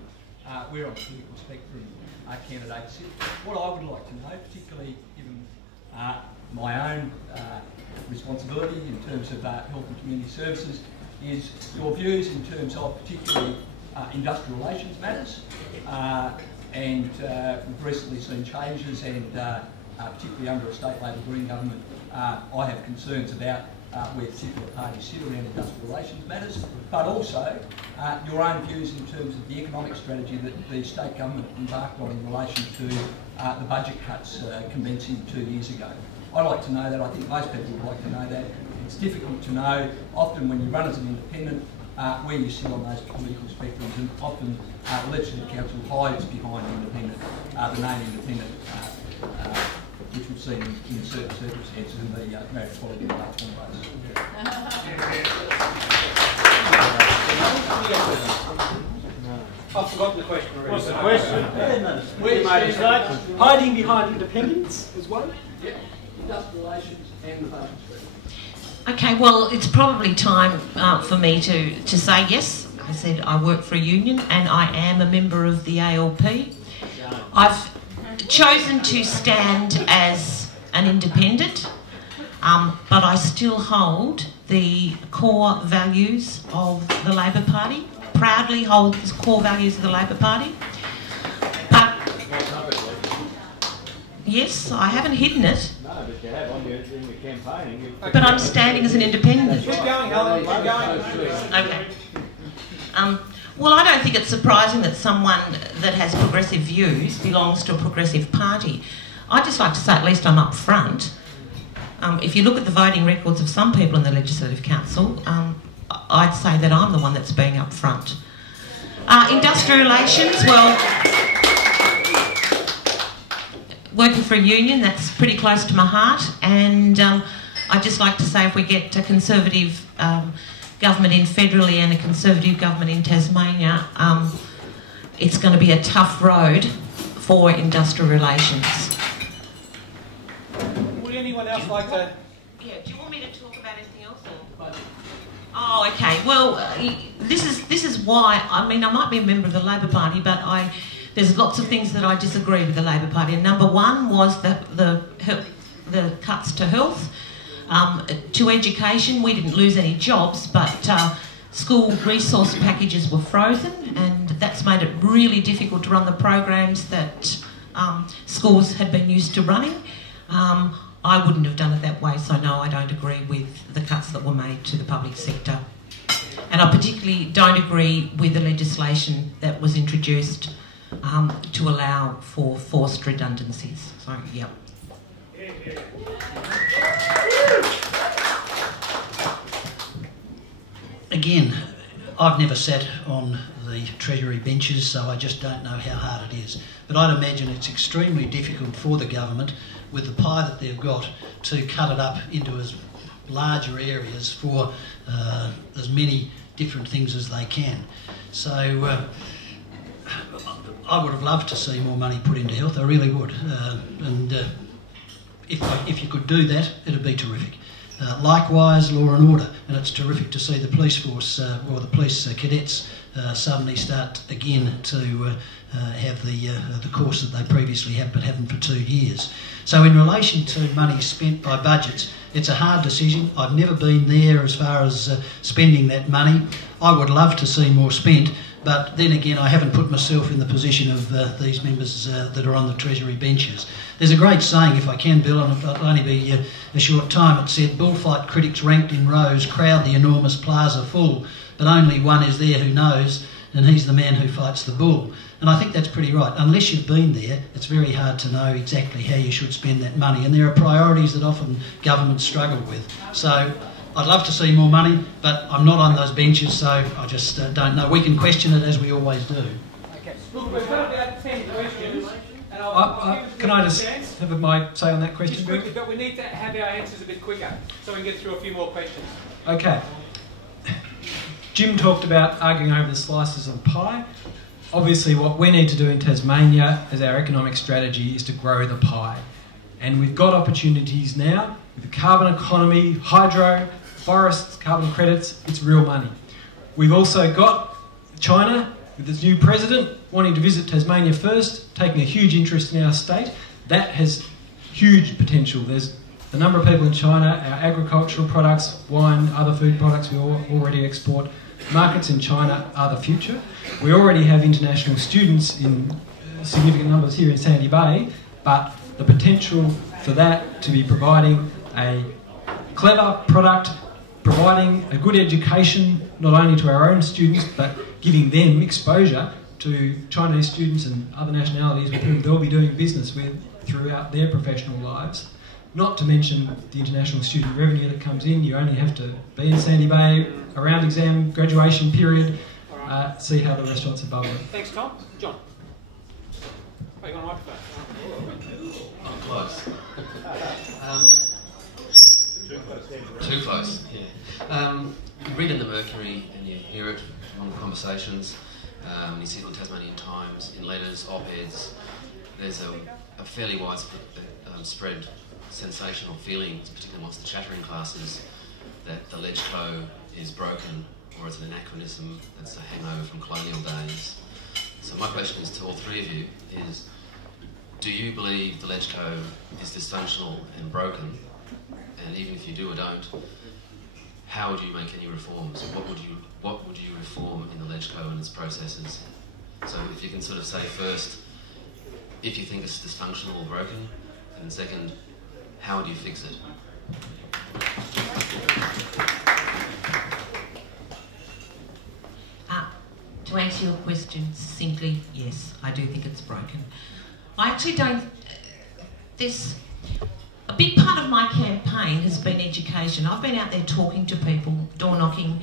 where on the political spectrum candidates sit. What I would like to know, particularly given my own responsibility in terms of health and community services is your views in terms of particularly industrial relations matters, and we've recently seen changes, and particularly under a state Labor Green government, I have concerns about where particular parties sit around industrial relations matters, but also your own views in terms of the economic strategy that the state government embarked on in relation to the budget cuts commencing 2 years ago. I'd like to know that. I think most people would like to know that. It's difficult to know often when you run as an independent where you sit on those political spectrums, and often the Legislative Council hides behind independent, the name independent, which we've seen in certain circumstances in the marriage equality and platform votes. I've forgotten the question already. What's the question? Hiding behind independence is one. Yeah, industrial relations and the budget strategy. Okay, well, it's probably time for me to say yes. I said I work for a union and I am a member of the ALP. I've chosen to stand as an independent, but I still hold the core values of the Labor Party, proudly hold the core values of the Labor Party. But yes, I haven't hidden it. No, but you have on your, in your campaigning. But I'm standing as an independent. Keep going, Helen. Keep going. Okay. Well, I don't think it's surprising that someone that has progressive views belongs to a progressive party. I'd just like to say, at least I'm up front. If you look at the voting records of some people in the Legislative Council, I'd say that I'm the one that's being up front. Industrial relations, well, working for a union, that's pretty close to my heart, and I'd just like to say if we get a Conservative government in federally and a Conservative government in Tasmania, it's going to be a tough road for industrial relations. Would anyone else like to? Yeah, do you want me to talk about anything else? Or? Oh, okay. Well, this is why, I mean, I might be a member of the Labor Party, but there's lots of things that I disagree with the Labor Party. And number one was the cuts to health. To education, we didn't lose any jobs, but school resource packages were frozen, and that's made it really difficult to run the programs that schools had been used to running. I wouldn't have done it that way, so no, I don't agree with the cuts that were made to the public sector. And I particularly don't agree with the legislation that was introduced to allow for forced redundancies. So, yeah. Again, I've never sat on the Treasury benches, so I just don't know how hard it is. But I'd imagine it's extremely difficult for the government, with the pie that they've got, to cut it up into as larger areas for as many different things as they can. So I would have loved to see more money put into health, I really would. If you could do that, it'd be terrific. Likewise, law and order, and it's terrific to see the police force or the police cadets suddenly start again to have the course that they previously had but haven't for 2 years. So in relation to money spent by budgets, it's a hard decision. I've never been there as far as spending that money. I would love to see more spent, but then again, I haven't put myself in the position of these members that are on the Treasury benches. There's a great saying, if I can, Bill, and it'll only be a short time. It said, bullfight critics ranked in rows crowd the enormous plaza full, but only one is there who knows, and he's the man who fights the bull. And I think that's pretty right. Unless you've been there, it's very hard to know exactly how you should spend that money, and there are priorities that often governments struggle with. So I'd love to see more money, but I'm not on those benches, so I just don't know. We can question it as we always do. Okay. Look, we've got about 10 questions. Can I just have my say on that question? Just quickly, but we need to have our answers a bit quicker so we can get through a few more questions. Okay. Jim talked about arguing over the slices of pie. Obviously, what we need to do in Tasmania as our economic strategy is to grow the pie. And we've got opportunities now with the carbon economy, hydro, forests, carbon credits. It's real money. We've also got China with its new president wanting to visit Tasmania first, taking a huge interest in our state. That has huge potential. There's The number of people in China, our agricultural products, wine, other food products we already export. Markets in China are the future. We already have international students in significant numbers here in Sandy Bay, but the potential for that to be providing a clever product, providing a good education, not only to our own students, but giving them exposure to Chinese students and other nationalities with whom they'll be doing business with throughout their professional lives. Not to mention the international student revenue that comes in. You only have to be in Sandy Bay around exam graduation period, see how the restaurants are bubbling. Thanks, Tom. John. Oh, you got a microphone. I'm close. Too close, yeah. You read in the Mercury and you hear it from conversations, you see it on Tasmanian Times, in letters, op-eds. There's a fairly widespread sensational feeling, particularly amongst the chattering classes, that the LegCo is broken or it's an anachronism, it's a hangover from colonial days. So my question is to all three of you is, do you believe the LegCo is dysfunctional and broken? And even if you do or don't, how would you make any reforms? What would you reform in the LegCo and its processes? So if you can sort of say first, if you think it's dysfunctional or broken, and second, how would you fix it? To answer your question simply, yes, I do think it's broken. I actually don't... A big part of my campaign has been education. I've been out there talking to people, door knocking,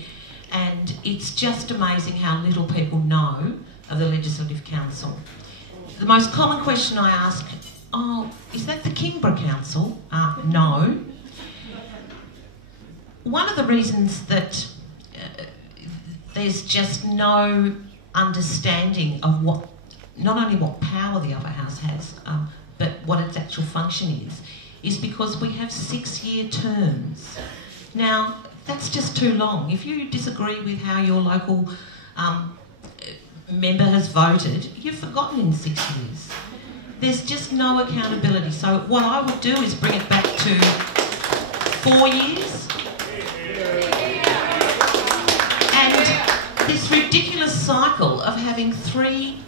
and it's just amazing how little people know of the Legislative Council. The most common question I ask, oh, is that the Kingborough Council? No. One of the reasons that there's just no understanding of not only what power the upper house has, but what its actual function is because we have 6-year terms. Now, that's just too long. If you disagree with how your local member has voted, you've forgotten in 6 years. There's just no accountability. So what I would do is bring it back to 4 years. And this ridiculous cycle of having 3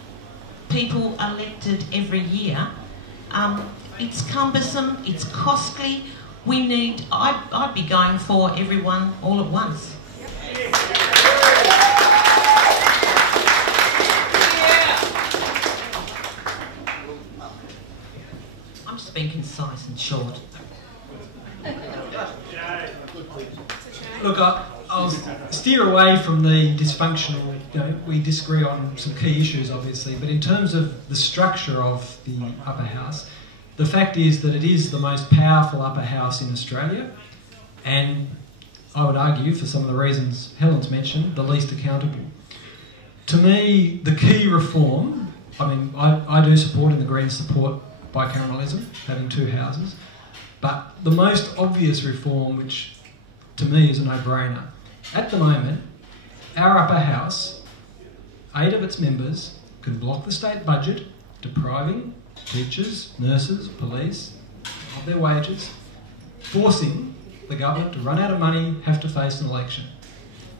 people elected every year, it's cumbersome, it's costly. I'd be going for everyone all at once. I'm just being concise and short. Look, I'll steer away from the dysfunctional, we disagree on some key issues obviously, but in terms of the structure of the upper house, the fact is that it is the most powerful upper house in Australia, and I would argue, for some of the reasons Helen's mentioned, the least accountable. To me, the key reform, I do support, and the Greens support bicameralism, having 2 houses, but the most obvious reform, which to me is a no-brainer, at the moment, our upper house, 8 of its members can block the state budget, depriving teachers, nurses, police of their wages, forcing the government to run out of money, have to face an election,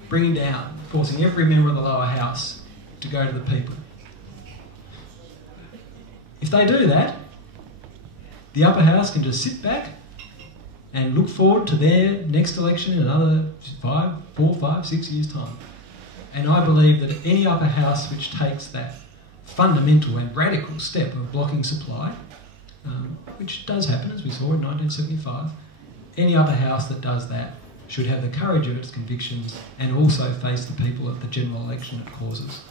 bringing down, forcing every member of the lower house to go to the people. If they do that, the upper house can just sit back and look forward to their next election in another 4, 5, 6 years' time. And I believe that any upper house which takes that fundamental and radical step of blocking supply, which does happen, as we saw in 1975, any upper house that does that should have the courage of its convictions and also face the people at the general election it causes.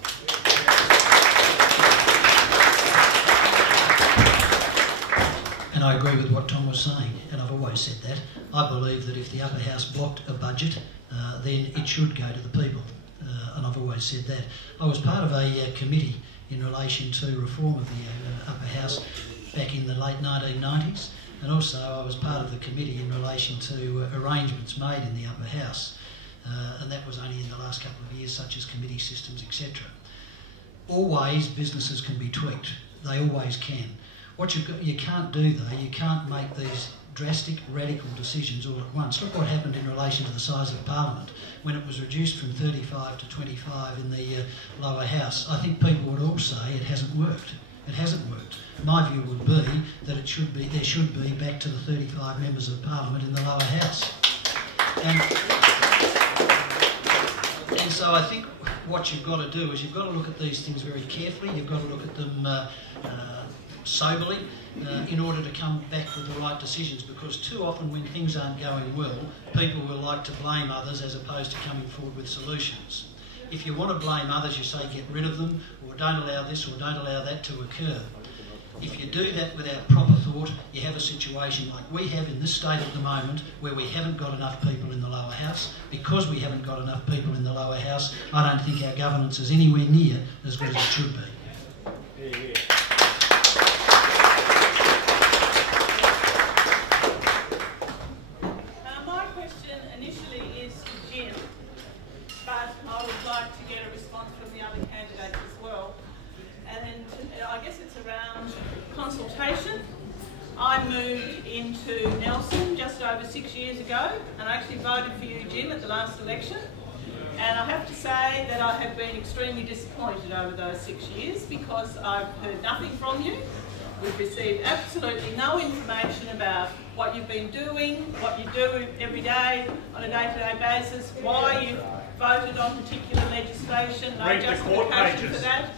And I agree with what Tom was saying, and I've always said that. I believe that if the upper house blocked a budget, then it should go to the people, and I've always said that. I was part of a committee in relation to reform of the upper house back in the late 1990s, and also I was part of the committee in relation to arrangements made in the upper house, and that was only in the last couple of years, such as committee systems, etc. Always businesses can be tweaked, they always can. What you can't do though, you can't make these drastic, radical decisions all at once. Look what happened in relation to the size of Parliament when it was reduced from 35 to 25 in the lower house. I think people would all say it hasn't worked. It hasn't worked. My view would be that there should be back to the 35 members of Parliament in the lower house. And so I think what you've got to do is you've got to look at these things very carefully. You've got to look at them soberly in order to come back with the right decisions, because too often when things aren't going well, people will like to blame others as opposed to coming forward with solutions. If you want to blame others, you say get rid of them, or don't allow this or don't allow that to occur. If you do that without proper thought, you have a situation like we have in this state at the moment, where we haven't got enough people in the lower house. Because we haven't got enough people in the lower house, I don't think our governance is anywhere near as good as it should be. My question initially is to Jim, but I would like to get a response from the other candidates as well. And I guess it's around consultation. I moved into Nelson just over 6 years ago, and I actually voted for you, Jim, at the last election. And I have to say that I have been extremely disappointed over those 6 years, because I've heard nothing from you. We've received absolutely no information about what you've been doing, what you do every day on a day-to-day basis, why you voted on particular legislation, no justification for that.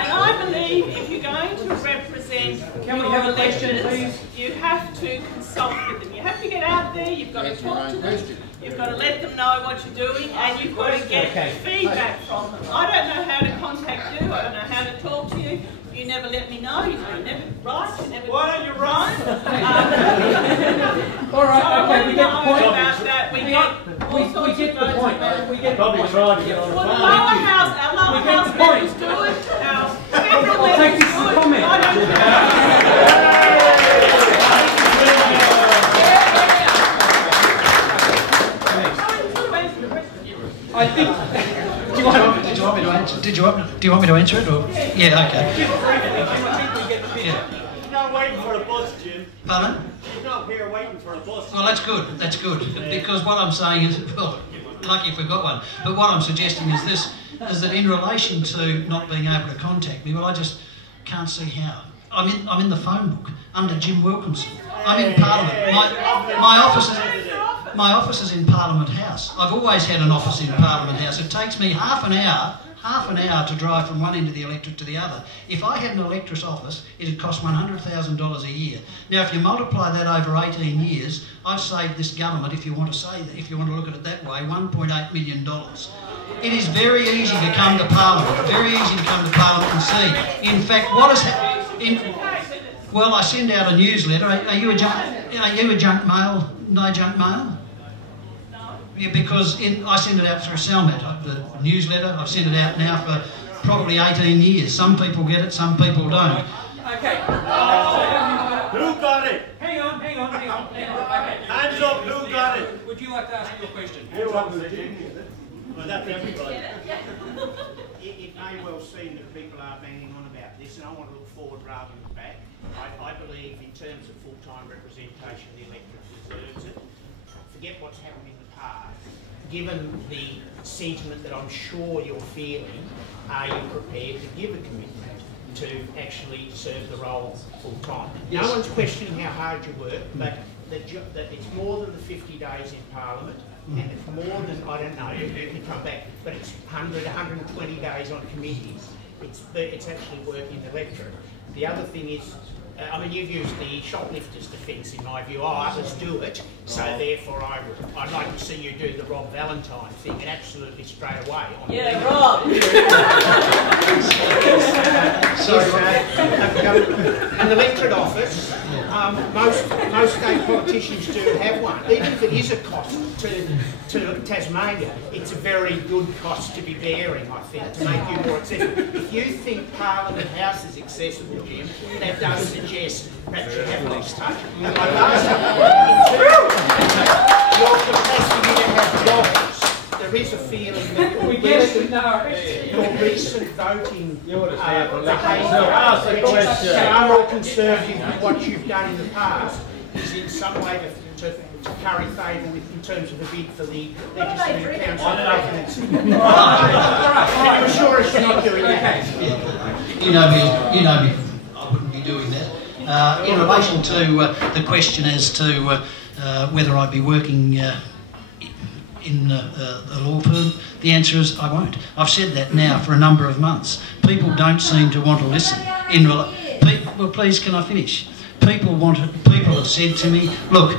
And I believe if you're going to represent your electors, you have to consult with them. You have to get out there, you've got to talk to them, you've got to let them know what you're doing, and you've got to get feedback from them. I don't know how to contact you, I don't know how to talk to you. You never let me know, you never write, you never... Why don't you write? All right, okay, we get the point. About that. We get the point. We get the Probably point. trying to get on the Well, phone. our lower house members do it, our federal I'll take members this do as a it. comment. I don't I think... Do you want me to answer? Do you want me to answer it? Or? Yeah, okay. You're not waiting for a bus, Jim. Pardon? You're not here waiting for a bus. Well, that's good. That's good. Because what I'm saying is, well, lucky if we've got one. But what I'm suggesting is this: is that in relation to not being able to contact me, well, I just can't see how. I'm in the phone book under Jim Wilkinson. I'm in Parliament. My office is in Parliament House. I've always had an office in Parliament House. It takes me half an hour to drive from one end of the electorate to the other. If I had an electorate's office, it'd cost $100,000 a year. Now, if you multiply that over 18 years, I've saved this government, if you want to say that, if you want to look at it that way, $1.8 million. It is very easy to come to Parliament, very easy to come to Parliament and see. In fact, what has happened... Well, I send out a newsletter. Are you a junk mail? No junk mail? Yeah, because I send it out through Salmat, the newsletter. I've sent it out now for probably 18 years. Some people get it, some people don't. Okay. Who got it? Hang on. Okay. Hands up, who got it? Would you like to ask your question? Who got it? Well, that's everybody. It may well seem that people are banging on about this, and I want to look forward rather than back. I believe in terms of full-time representation, the electorate deserves it. Forget what's happened in the past. Given the sentiment that I'm sure you're feeling, are you prepared to give a commitment to actually serve the role full-time? Yes. No one's questioning how hard you work, but that it's more than the 50 days in Parliament, and it's more than, I don't know, you can come back, but it's 100, 120 days on committees. It's actually working the electorate. The other thing is, I mean, you've used the shoplifter's defence in my view. Others do it, so therefore I'd like to see you do the Rob Valentine thing and absolutely straight away. Yeah, Rob! An electorate office, most state politicians do have one. Even if it is a cost to Tasmania, it's a very good cost to be bearing, I think, to make you more accessible. If you think Parliament House is accessible, Jim, that does suggest perhaps you have lost touch. And my last your capacity to have jobs, there is a feeling that recent voting Ask the question. am I conservative with what you've done in the past? Is in some way to curry favour in terms of a bid for the Legislative Council presidency? Can you assure us you're not doing that? You know me, I wouldn't be doing that. In relation to the question as to whether I'd be working in a law firm, the answer is I won't. I've said that now for a number of months. People don't seem to want to listen. Well, please, can I finish? People have said to me, look,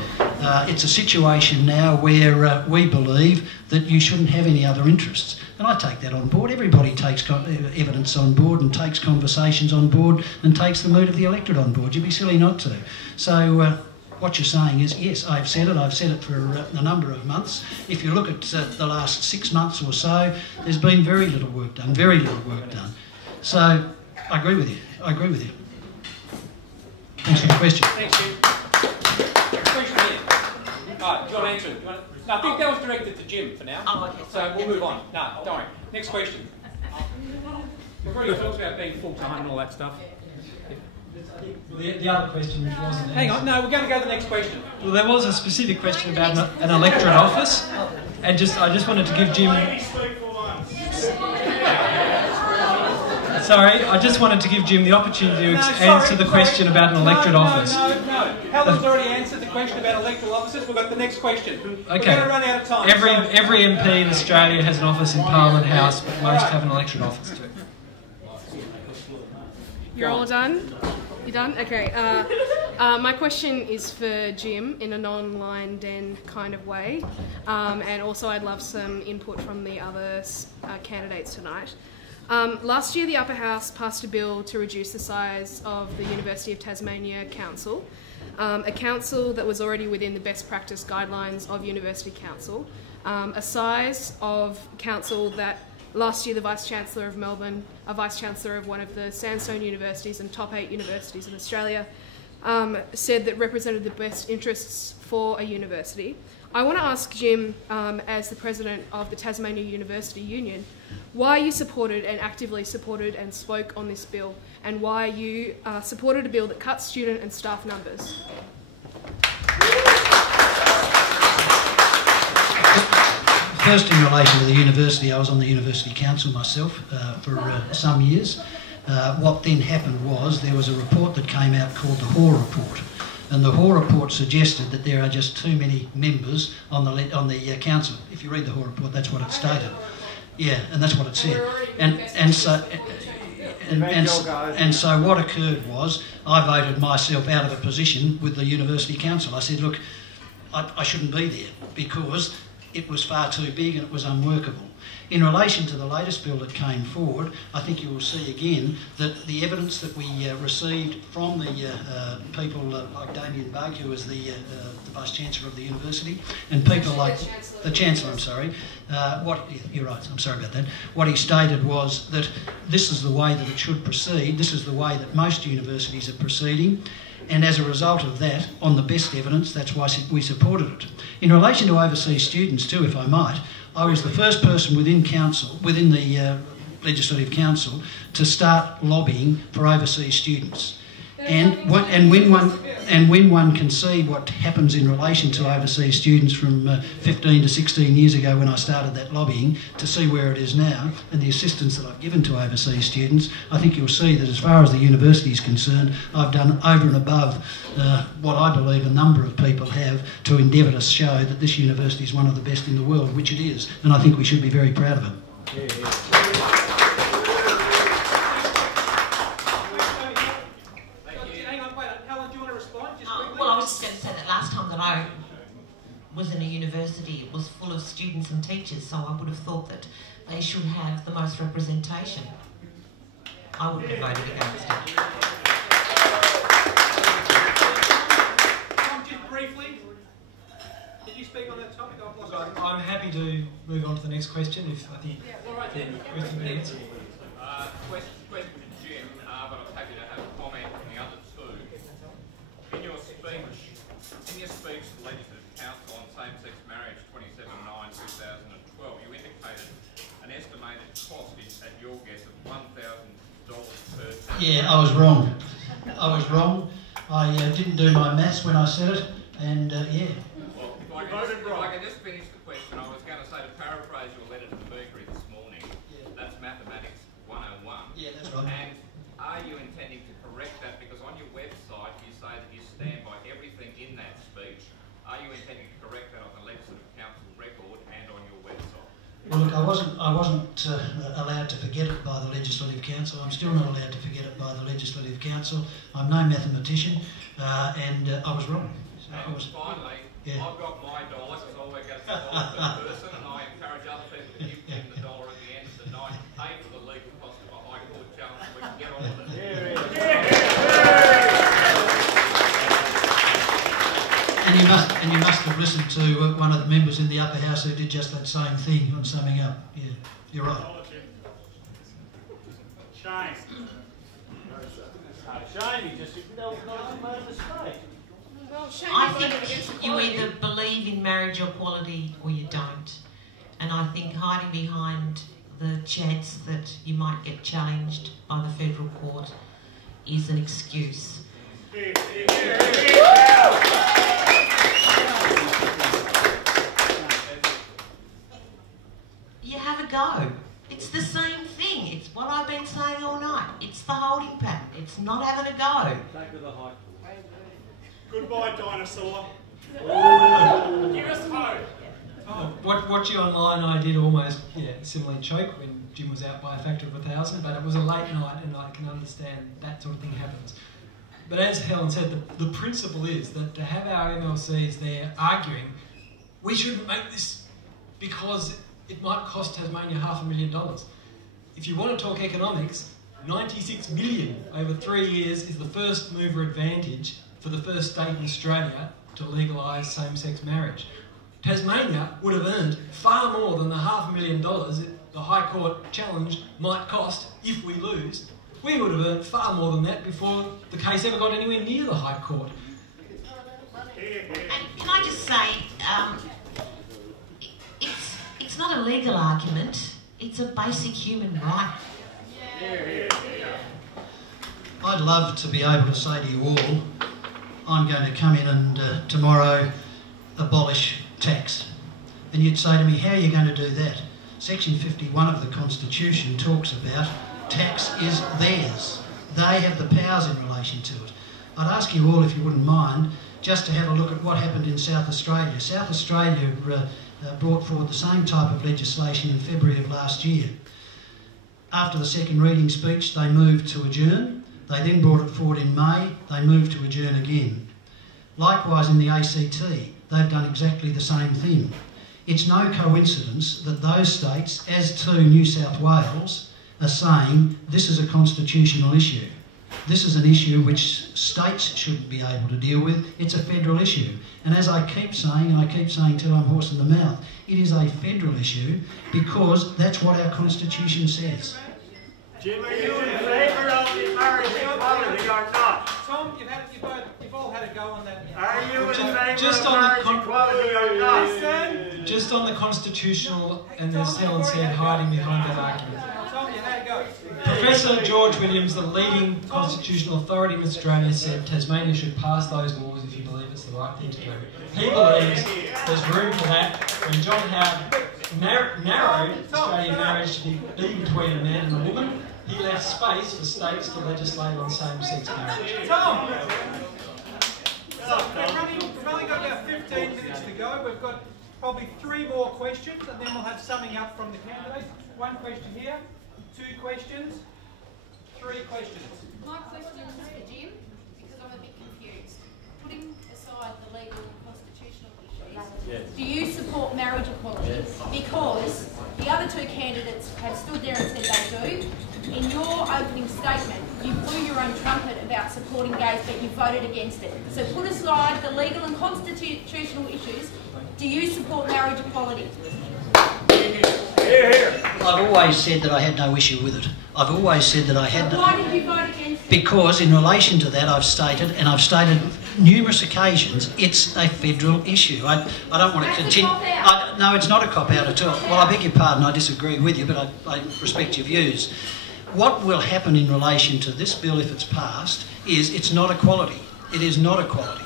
it's a situation now where we believe that you shouldn't have any other interests. And I take that on board. Everybody takes evidence on board and takes conversations on board and takes the mood of the electorate on board. You'd be silly not to. So what you're saying is, yes, I've said it for a number of months. If you look at the last 6 months or so, there's been very little work done. So I agree with you. Thanks for the question. Thanks, Jim. Question here. All right, do you want to answer it? No, I think that was directed to Jim for now. Oh, okay. So we'll move on. No, don't worry. Next question. We've already talked about being full-time and all that stuff. The other question which wasn't Hang on, no, we're going to go to the next question. Well, there was a specific question about an electorate office, and I just wanted to give Jim... Sorry, I just wanted to give Jim the opportunity to answer the question about an electorate office. No. Helen's already answered the question about electoral offices. We've got the next question. Okay. We're going to run out of time. Every MP in Australia has an office in Parliament House, but most have an electorate office too. You're all done? You done? Okay. My question is for Jim in a non-lion den kind of way. And also I'd love some input from the other candidates tonight. Last year the Upper House passed a bill to reduce the size of the University of Tasmania Council, a council that was already within the best practice guidelines of University Council, a size of council that last year the Vice-Chancellor of Melbourne, a Vice-Chancellor of one of the Sandstone universities and top 8 universities in Australia, said that represented the best interests for a university. I want to ask Jim, as the President of the Tasmania University Union, why you supported and actively supported and spoke on this bill, and why you supported a bill that cuts student and staff numbers. First, in relation to the university, I was on the University Council myself for some years. What then happened was there was a report that came out called the Hoare Report. And the Hoare Report suggested that there are just too many members on the council. If you read the Hoare Report, that's what it stated. Yeah, and that's what it said. And so what occurred was I voted myself out of a position with the University Council. I said, look, I shouldn't be there because it was far too big and it was unworkable. In relation to the latest bill that came forward, I think you will see again that the evidence that we received from the people like Damien Bugg, who was the Vice-Chancellor of the university, and people like the Chancellor, you're right, I'm sorry about that. What he stated was that this is the way that it should proceed, this is the way that most universities are proceeding, and as a result of that, on the best evidence, that's why we supported it. In relation to overseas students too, if I might, I was the first person within the Legislative Council to start lobbying for overseas students. And when one can see what happens in relation to overseas students from 15 to 16 years ago when I started that lobbying, to see where it is now and the assistance that I've given to overseas students, I think you'll see that as far as the university is concerned, I've done over and above what I believe a number of people have to endeavour to show that this university is one of the best in the world, which it is, and I think we should be very proud of it. Well, I was just going to say that last time that I was in a university, it was full of students and teachers, so I would have thought that they should have the most representation. I would have voted against it. Just briefly, did you speak on that topic? I'm happy to move on to the next question if I think we can answer. Question to Jim, but I'm happy to have a comment from the other two. In your speech to the Legislative Council on same-sex marriage 27/9/2012, you indicated an estimated Yeah, I was wrong. I didn't do my maths when I said it, and yeah. Well, if I can just finish the question, I was going to say, to paraphrase your letter to the Mercury this morning, that's Mathematics 101. Yeah, that's right. And are you intending to correct that? Because on your website you say that you stand by everything in that speech. Are you intending to correct that on the Legislative Council record and on your website? Well, look, I wasn't allowed to forget it by the Legislative Council. I'm still not allowed to forget it by the Legislative Council. I'm no mathematician, and I was wrong. So and finally, I've got my dollar, because I work out $1 per person, and I encourage other people to give them the dollar at the end of the night, pay for the legal cost of a High Court challenge, so we can get on with it. And you must have listened to one of the members in the upper house who did just that same thing on summing up. Yeah, you're right. Shane. Shane, you just acknowledged you made a mistake. Well, Shane, I think you either believe in marriage equality or you don't. And I think hiding behind the chance that you might get challenged by the federal court is an excuse. You have a go. It's the same thing. It's what I've been saying all night. It's the holding pattern. It's not having a go. Take to the High Court. Goodbye, dinosaur. Give us hope. Watching online, I did almost similarly choke when Jim was out by a factor of 1,000, but it was a late night and I can understand that sort of thing happens. But as Helen said, the principle is that to have our MLCs there arguing, we shouldn't make this because it might cost Tasmania $500,000. If you want to talk economics, 96 million over 3 years is the first mover advantage for the first state in Australia to legalise same-sex marriage. Tasmania would have earned far more than the $500,000 the High Court challenge might cost if we lose. We would have earned far more than that before the case ever got anywhere near the High Court. And can I just say, it's not a legal argument, it's a basic human right. I'd love to be able to say to you all, I'm going to come in and tomorrow abolish tax. And you'd say to me, how are you going to do that? Section 51 of the Constitution talks about tax is theirs. They have the powers in relation to it. I'd ask you all, if you wouldn't mind, just to have a look at what happened in South Australia. South Australia brought forward the same type of legislation in February of last year. After the second reading speech, they moved to adjourn. They then brought it forward in May. They moved to adjourn again. Likewise in the ACT, they've done exactly the same thing. It's no coincidence that those states, as to New South Wales, are saying this is a constitutional issue. This is an issue which states shouldn't be able to deal with. It's a federal issue. And as I keep saying, and I keep saying till I'm hoarse in the mouth, it is a federal issue because that's what our Constitution says. Jim, are you in favour of the marriage equality or not? Tom, you've all had a go on that. Are you in favour of marriage equality or not? Just on the constitutional, and as Helen said, hiding behind that argument. Tom, you had a go. Professor George Williams, the leading constitutional authority in Australia, said Tasmania should pass those laws if you believe it's the right thing to do. He believes there's room for that. When John Howard narrowed Australian marriage to be between a man and a woman, he left space for states to legislate on same-sex marriage. Tom! We've only got about 15 minutes to go. We've got probably 3 more questions and then we'll have summing up from the candidates. 1 question here, 2 questions, 3 questions. My question is for Jim, because I'm a bit confused. Putting aside the legal and constitutional issues, do you support marriage equality? Because the other 2 candidates have stood there and said they do. In your opening statement, you blew your own trumpet about supporting gays, but you voted against it. So put aside the legal and constitutional issues. Do you support marriage equality? I've always said that I had no issue with it. I've always said that I had no... Why did you vote against it? Because in relation to that I've stated, and I've stated numerous occasions, it's a federal issue. I don't want to continue... No, it's not a cop-out at all. Well, I beg your pardon, I disagree with you, but I respect your views. what will happen in relation to this bill if it's passed is it's not equality. It is not equality.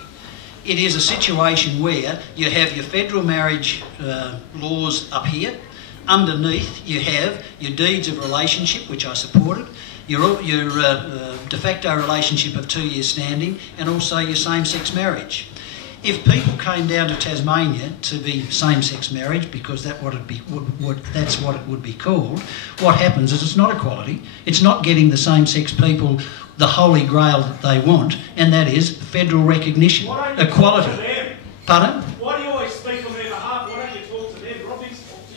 It is a situation where you have your federal marriage laws up here. Underneath you have your deeds of relationship, which I supported, your de facto relationship of 2 years standing, and also your same-sex marriage. If people came down to Tasmania to be same-sex marriage, because that's what it would be called, what happens is it's not equality. It's not getting the same-sex people the holy grail that they want, and that is federal recognition, equality. Pardon? Why do you always speak on their behalf? Why don't you talk to them, Robbie?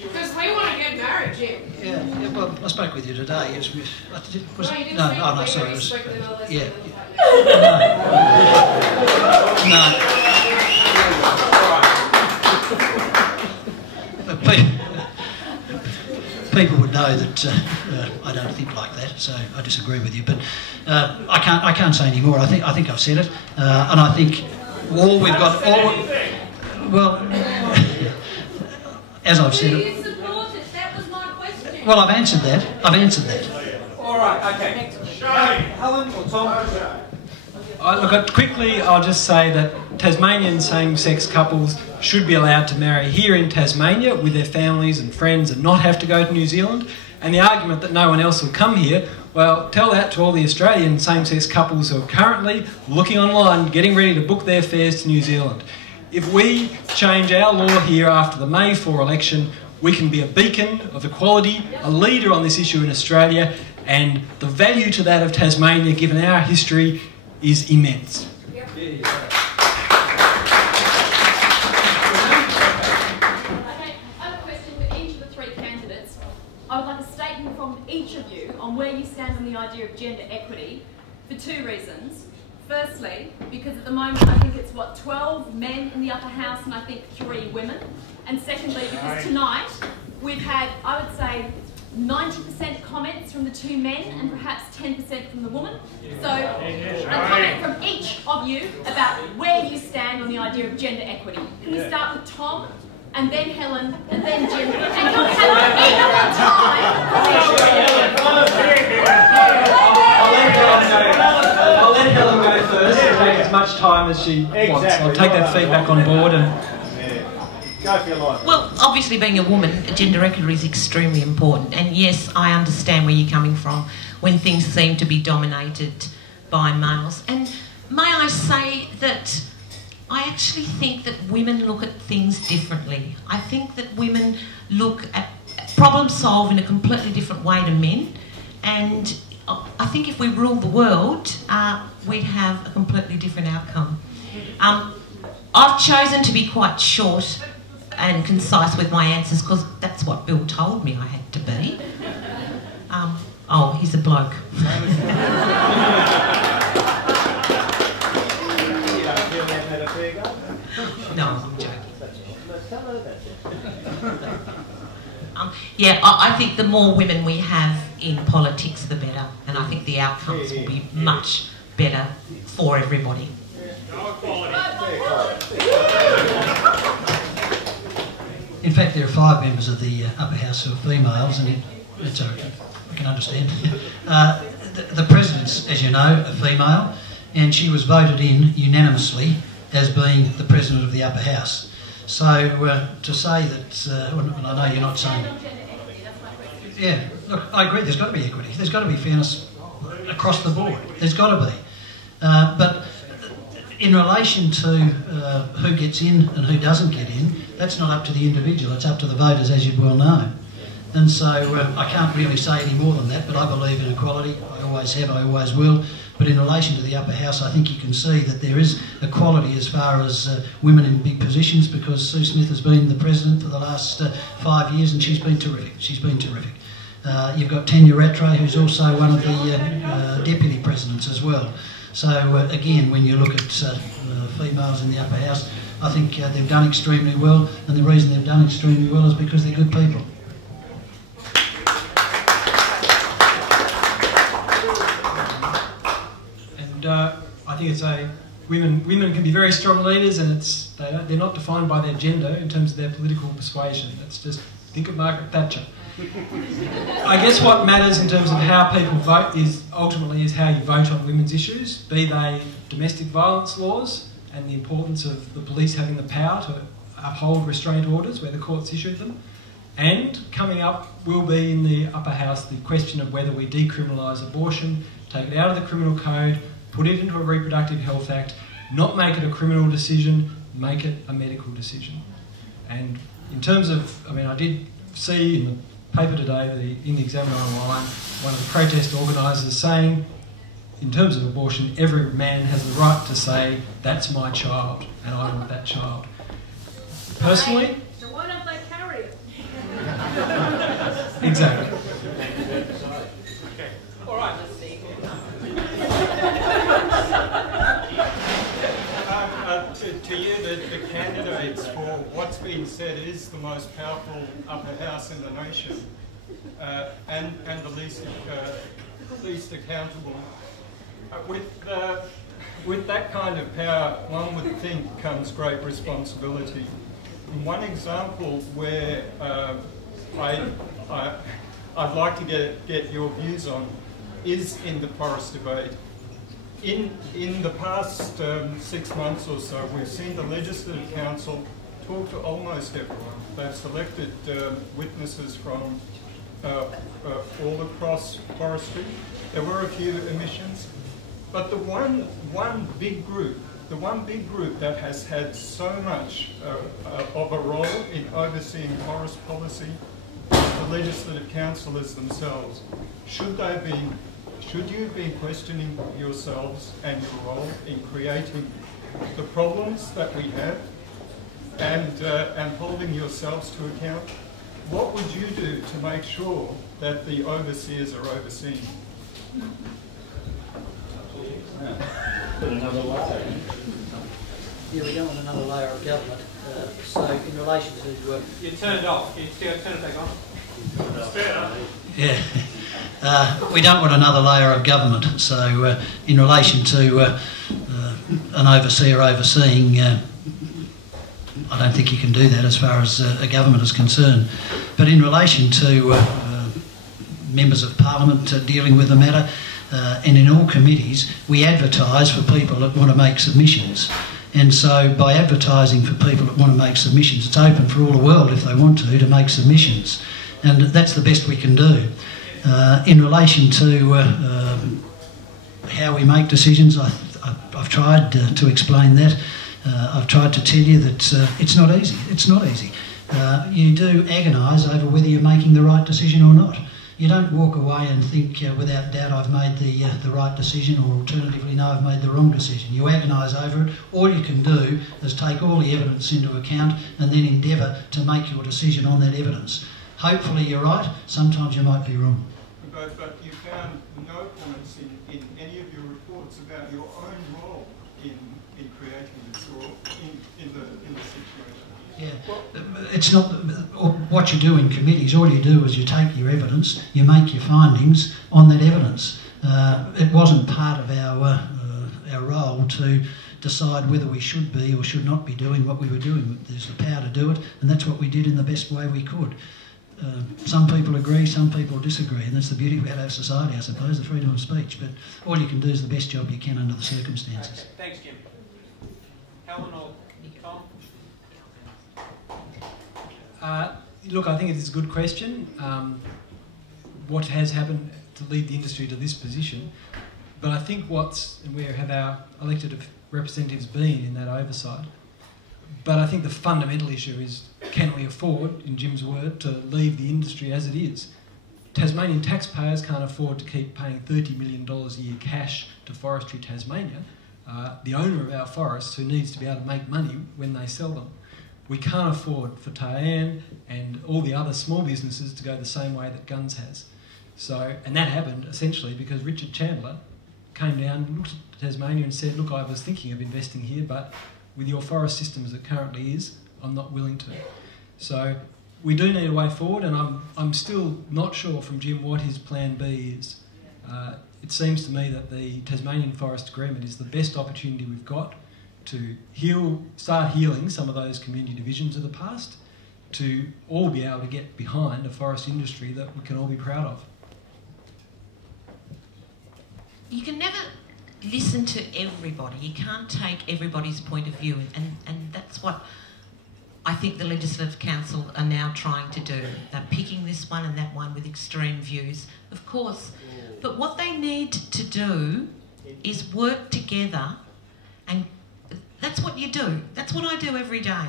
Because we want to get married, Jim. Yeah, well, I spoke with you today. It was, No, you didn't no, speak oh, no, to me, sorry. you It was, spoke to them all this yeah. People would know that I don't think like that, so I disagree with you. But I can't say any more. I think I've said it, and I think all we've got. Well, as I've said it. That was my question. Well, I've answered that. All right, okay. Helen or Tom? Quickly, I'll just say that Tasmanian same-sex couples should be allowed to marry here in Tasmania with their families and friends and not have to go to New Zealand. And the argument that no one else will come here, well, tell that to all the Australian same-sex couples who are currently looking online, getting ready to book their fares to New Zealand. If we change our law here after the May 4 election, we can be a beacon of equality, a leader on this issue in Australia, and the value to that of Tasmania, given our history, is immense. Okay, I have a question for each of the three candidates. I would like a statement from each of you on where you stand on the idea of gender equity for two reasons. Firstly, because at the moment I think it's 12 men in the upper house and I think 3 women. And secondly, because tonight we've had, I would say, 90% comments from the 2 men and perhaps 10% from the woman. So a comment from each of you about where you stand on the idea of gender equity. Can we start with Tom, and then Helen, and then Jim, and you'll have equal time. I'll let Helen go first and take as much time as she wants. I'll take that feedback on board and... Go for your life. Well, obviously being a woman, gender equity is extremely important. And yes, I understand where you're coming from when things seem to be dominated by males. And may I say that I actually think that women look at things differently. I think that women look at problem solve in a completely different way to men. And I think if we ruled the world, we'd have a completely different outcome. I've chosen to be quite short and concise with my answers because that's what Bill told me I had to be. Oh, he's a bloke. No, I'm joking. Yeah, I think the more women we have in politics, the better. And I think the outcomes will be much better for everybody. In fact, there are 5 members of the upper house who are females, and it's okay. I can understand. The president's, as you know, a female, and she was voted in unanimously as being the president of the upper house. So to say that, and I know you're not saying... Yeah, look, I agree, there's got to be equity. There's got to be fairness across the board. There's got to be. But in relation to who gets in and who doesn't get in, that's not up to the individual, it's up to the voters, as you well know. And so I can't really say any more than that, but I believe in equality. I always have, I always will. But in relation to the upper house, I think you can see that there is equality as far as women in big positions, because Sue Smith has been the president for the last 5 years and she's been terrific. She's been terrific. You've got Tanya Rattray, who's also one of the deputy presidents as well. So again, when you look at females in the upper house, I think they've done extremely well, and the reason they've done extremely well is because they're good people. And I think it's women can be very strong leaders, and they're not defined by their gender in terms of their political persuasion. Let's just think of Margaret Thatcher. I guess what matters in terms of how people vote is ultimately how you vote on women's issues, be they domestic violence laws and the importance of the police having the power to uphold restraint orders where the courts issued them. And coming up will be in the upper house the question of whether we decriminalise abortion, take it out of the criminal code, put it into a reproductive health act, not make it a criminal decision, make it a medical decision. And in terms of, I mean, I did see in the paper today, in the Examiner Online, one of the protest organisers saying, in terms of abortion, every man has the right to say, that's my child, and I want that child. Personally... So why don't they carry it? Exactly. Okay. All right. To you, the candidates for what's been said is the most powerful upper house in the nation, and the least accountable. With that kind of power, one would think comes great responsibility. One example where I'd like to get your views on is in the forest debate. In the past 6 months or so, we've seen the Legislative Council talk to almost everyone. They've selected witnesses from all across forestry. There were a few omissions, but the one big group that has had so much of a role in overseeing forest policy is the Legislative Councillors themselves. Should you have been questioning yourselves and your role in creating the problems that we have and holding yourselves to account? What would you do to make sure that the overseers are overseen? Put another layer. Yeah, we don't want another layer of government. So in relation to... You turned off. Can you turn it back on? Yeah. We don't want another layer of government. So in relation to an overseer overseeing, I don't think you can do that as far as a government is concerned. But in relation to members of Parliament dealing with the matter, and in all committees, we advertise for people that want to make submissions. And so by advertising for people that want to make submissions, it's open for all the world, if they want to make submissions. And that's the best we can do. In relation to how we make decisions, I've tried to explain that. I've tried to tell you that it's not easy. It's not easy. You do agonise over whether you're making the right decision or not. You don't walk away and think without doubt I've made the right decision, or alternatively no, I've made the wrong decision. You agonise over it. All you can do is take all the evidence into account and then endeavour to make your decision on that evidence. Hopefully you're right, sometimes you might be wrong. But you found no comments in any of your reports about your own role in creating this, or in the situation. Yeah, it's not what you do in committees. All you do is you take your evidence, you make your findings on that evidence. It wasn't part of our role to decide whether we should be or should not be doing what we were doing. There's the power to do it, and that's what we did in the best way we could. Some people agree, some people disagree, and that's the beauty about our society, I suppose, the freedom of speech. But all you can do is the best job you can under the circumstances. Okay. Thanks, Jim. Helen or Tom? Look, I think it is a good question. What has happened to lead the industry to this position? But I think and where have our elected representatives been in that oversight? But I think the fundamental issue is, can we afford, in Jim's word, to leave the industry as it is? Tasmanian taxpayers can't afford to keep paying $30 million a year cash to Forestry Tasmania, the owner of our forests, who needs to be able to make money when they sell them. We can't afford for Tyann and all the other small businesses to go the same way that Guns has. And that happened essentially because Richard Chandler came down, looked at Tasmania and said, look, I was thinking of investing here, but with your forest system as it currently is, I'm not willing to. So we do need a way forward, and I'm still not sure from Jim what his plan B is. It seems to me that the Tasmanian Forest Agreement is the best opportunity we've got to start healing some of those community divisions of the past, to all be able to get behind a forest industry that we can all be proud of. You can never listen to everybody. You can't take everybody's point of view, and that's what I think the Legislative Council are now trying to do. They're picking this one and that one with extreme views, of course. But what they need to do is work together, and that's what you do. That's what I do every day.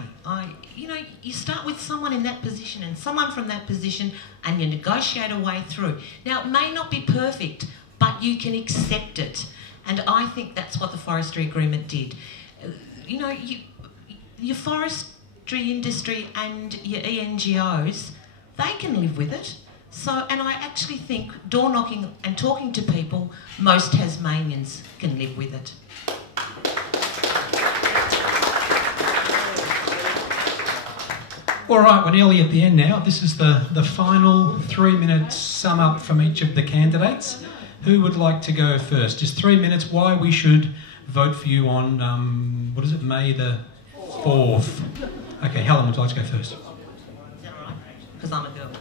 You start with someone in that position and someone from that position, and you negotiate a way through. Now, it may not be perfect, but you can accept it. And I think that's what the forestry agreement did. Your forestry industry and your ENGOs, they can live with it. And I actually think door knocking and talking to people, most Tasmanians can live with it. All right, we're nearly at the end now. This is the final 3-minute sum up from each of the candidates. Who would like to go first? Just 3 minutes why we should vote for you on, May the 4th. Okay, Helen, would you like to go first? Is that all right? Because I'm a girl.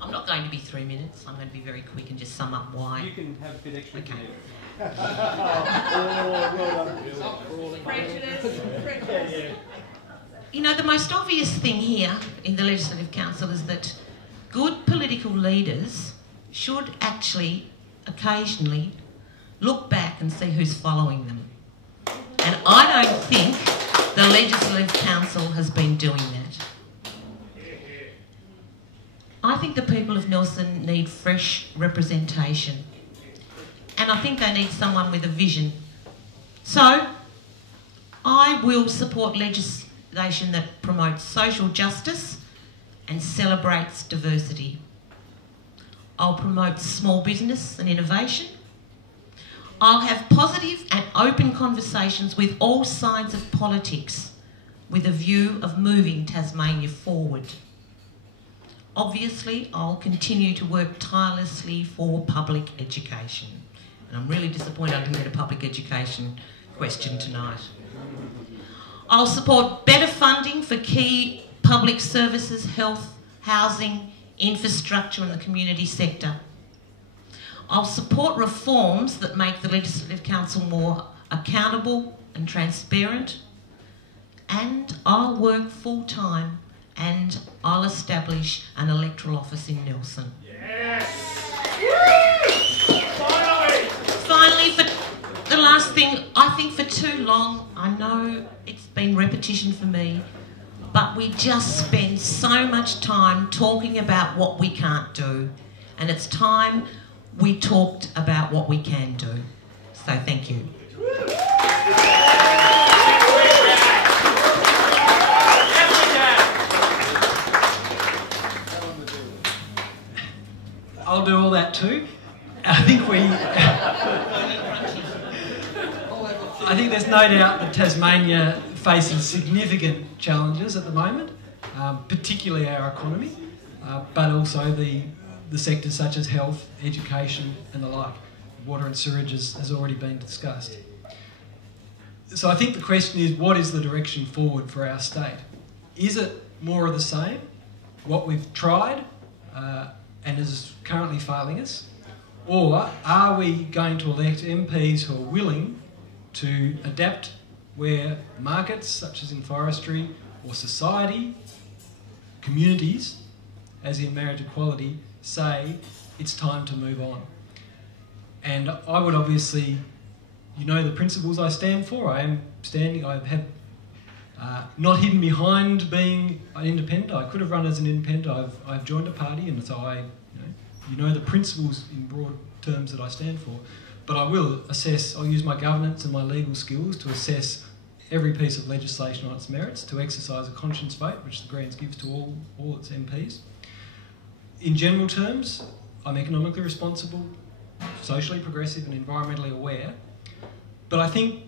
I'm not going to be 3 minutes. I'm going to be very quick and just sum up why. You can have a bit extra. Okay. The most obvious thing here in the Legislative Council is that good political leaders should actually occasionally look back and see who's following them. And I don't think the Legislative Council has been doing that. I think the people of Nelson need fresh representation. And I think they need someone with a vision. So, I will support legislation that promotes social justice and celebrates diversity. I'll promote small business and innovation. I'll have positive and open conversations with all sides of politics with a view of moving Tasmania forward. Obviously, I'll continue to work tirelessly for public education. And I'm really disappointed I didn't get a public education question tonight. I'll support better funding for key public services, health, housing, infrastructure and the community sector. I'll support reforms that make the Legislative Council more accountable and transparent. And I'll work full-time and I'll establish an electoral office in Nelson. Yes! Finally, for the last thing, I think for too long, I know it's been repetition for me, but we just spend so much time talking about what we can't do, and it's time we talked about what we can do. So thank you. I'll do all that too. I think there's no doubt that Tasmania faces significant challenges at the moment, particularly our economy, but also the sectors such as health, education and the like. Water and sewerage has already been discussed. So I think the question is, what is the direction forward for our state? Is it more of the same, what we've tried and is currently failing us? Or are we going to elect MPs who are willing to adapt where markets, such as in forestry, or society, communities, as in marriage equality, say it's time to move on? And I would obviously, the principles I stand for. I have not hidden behind being an independent. I could have run as an independent. I've joined a party, and so the principles in broad terms that I stand for. But I will assess, I'll use my governance and my legal skills to assess every piece of legislation on its merits, to exercise a conscience vote, which the Greens gives to all its MPs. In general terms, I'm economically responsible, socially progressive and environmentally aware. But I think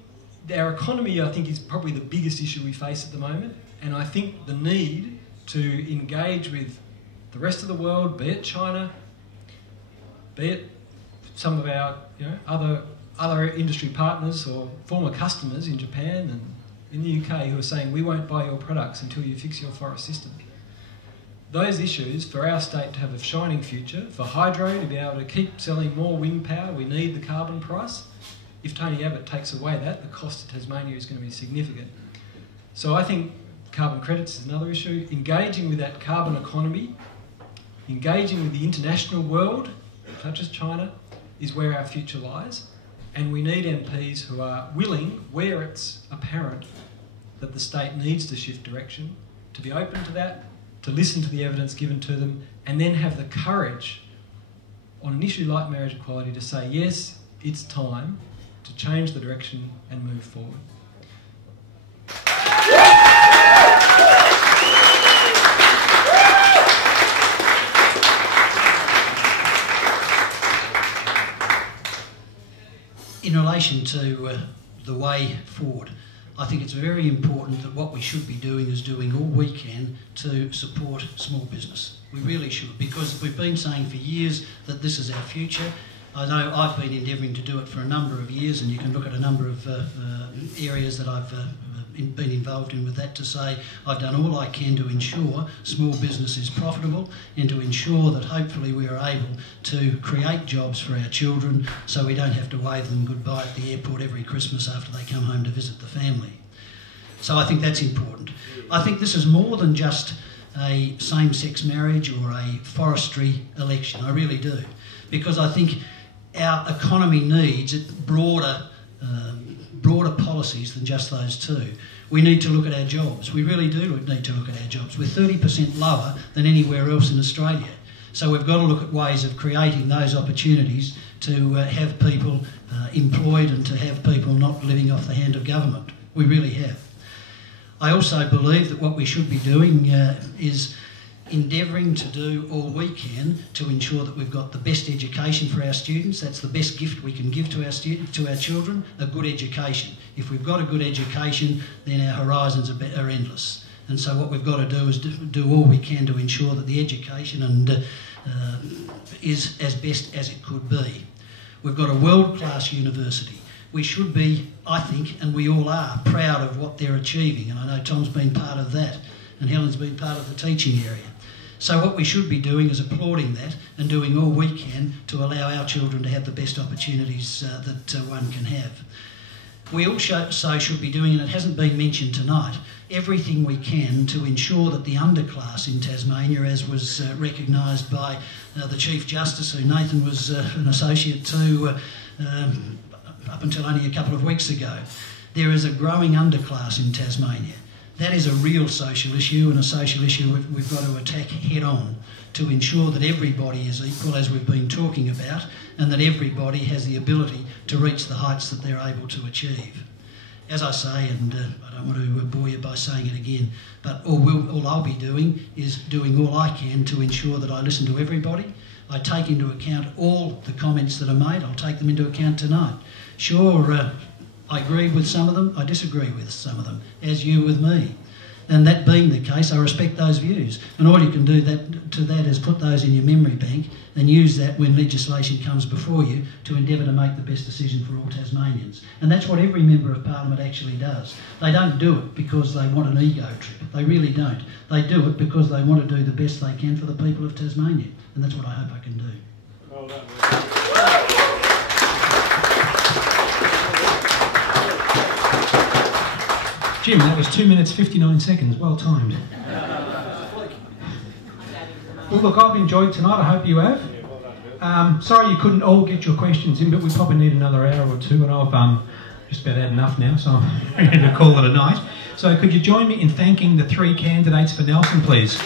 our economy, is probably the biggest issue we face at the moment. And I think the need to engage with the rest of the world, be it China, be it some of our other other industry partners or former customers in Japan and in the UK who are saying we won't buy your products until you fix your forest system. Those issues, for our state to have a shining future, for hydro to be able to keep selling more wind power, we need the carbon price. If Tony Abbott takes away that, the cost to Tasmania is going to be significant. So I think carbon credits is another issue. Engaging with that carbon economy, engaging with the international world, such as China, is where our future lies. And we need MPs who are willing, where it's apparent that the state needs to shift direction, to be open to that, to listen to the evidence given to them, and then have the courage on an issue like marriage equality to say, yes, it's time to change the direction and move forward. In relation to the way forward, I think it's very important that what we should be doing is doing all we can to support small business. We really should, because we've been saying for years that this is our future. I know I've been endeavouring to do it for a number of years, and you can look at a number of areas that I've been involved in with that to say I've done all I can to ensure small business is profitable and to ensure that hopefully we are able to create jobs for our children so we don't have to wave them goodbye at the airport every Christmas after they come home to visit the family. So I think that's important. I think this is more than just a same-sex marriage or a forestry election. I really do. Because I think our economy needs broader policies than just those two. We need to look at our jobs. We really do need to look at our jobs. We're 30% lower than anywhere else in Australia. So we've got to look at ways of creating those opportunities to have people employed and to have people not living off the hand of government. We really have. I also believe that what we should be doing is endeavouring to do all we can to ensure that we've got the best education for our students. That's the best gift we can give to our children, a good education. If we've got a good education, then our horizons are endless. And so what we've got to do is do all we can to ensure that the education is as best as it could be. We've got a world-class university. We should be, I think, and we all are, proud of what they're achieving. And I know Tom's been part of that, and Helen's been part of the teaching area. So what we should be doing is applauding that and doing all we can to allow our children to have the best opportunities that one can have. We also should be doing, and it hasn't been mentioned tonight, everything we can to ensure that the underclass in Tasmania, as was recognised by the Chief Justice, who Nathan was an associate to up until only a couple of weeks ago, there is a growing underclass in Tasmania. That is a real social issue, and a social issue we've got to attack head on to ensure that everybody is equal, as we've been talking about, and that everybody has the ability to reach the heights that they're able to achieve. As I say, and I don't want to bore you by saying it again, but all I'll be doing is doing all I can to ensure that I listen to everybody. I take into account all the comments that are made. I'll take them into account tonight. Sure, I agree with some of them, I disagree with some of them, as you with me. And that being the case, I respect those views. And all you can do to that is put those in your memory bank and use that when legislation comes before you to endeavour to make the best decision for all Tasmanians. And that's what every Member of Parliament actually does. They don't do it because they want an ego trip. They really don't. They do it because they want to do the best they can for the people of Tasmania. And that's what I hope I can do. Well done. Jim, that was 2 minutes 59 seconds, well timed. Well, look, I've enjoyed tonight, I hope you have. Sorry you couldn't all get your questions in, but we probably need another hour or two, and I've just about had enough now, so I'm ready to call it a night. So could you join me in thanking the three candidates for Nelson, please?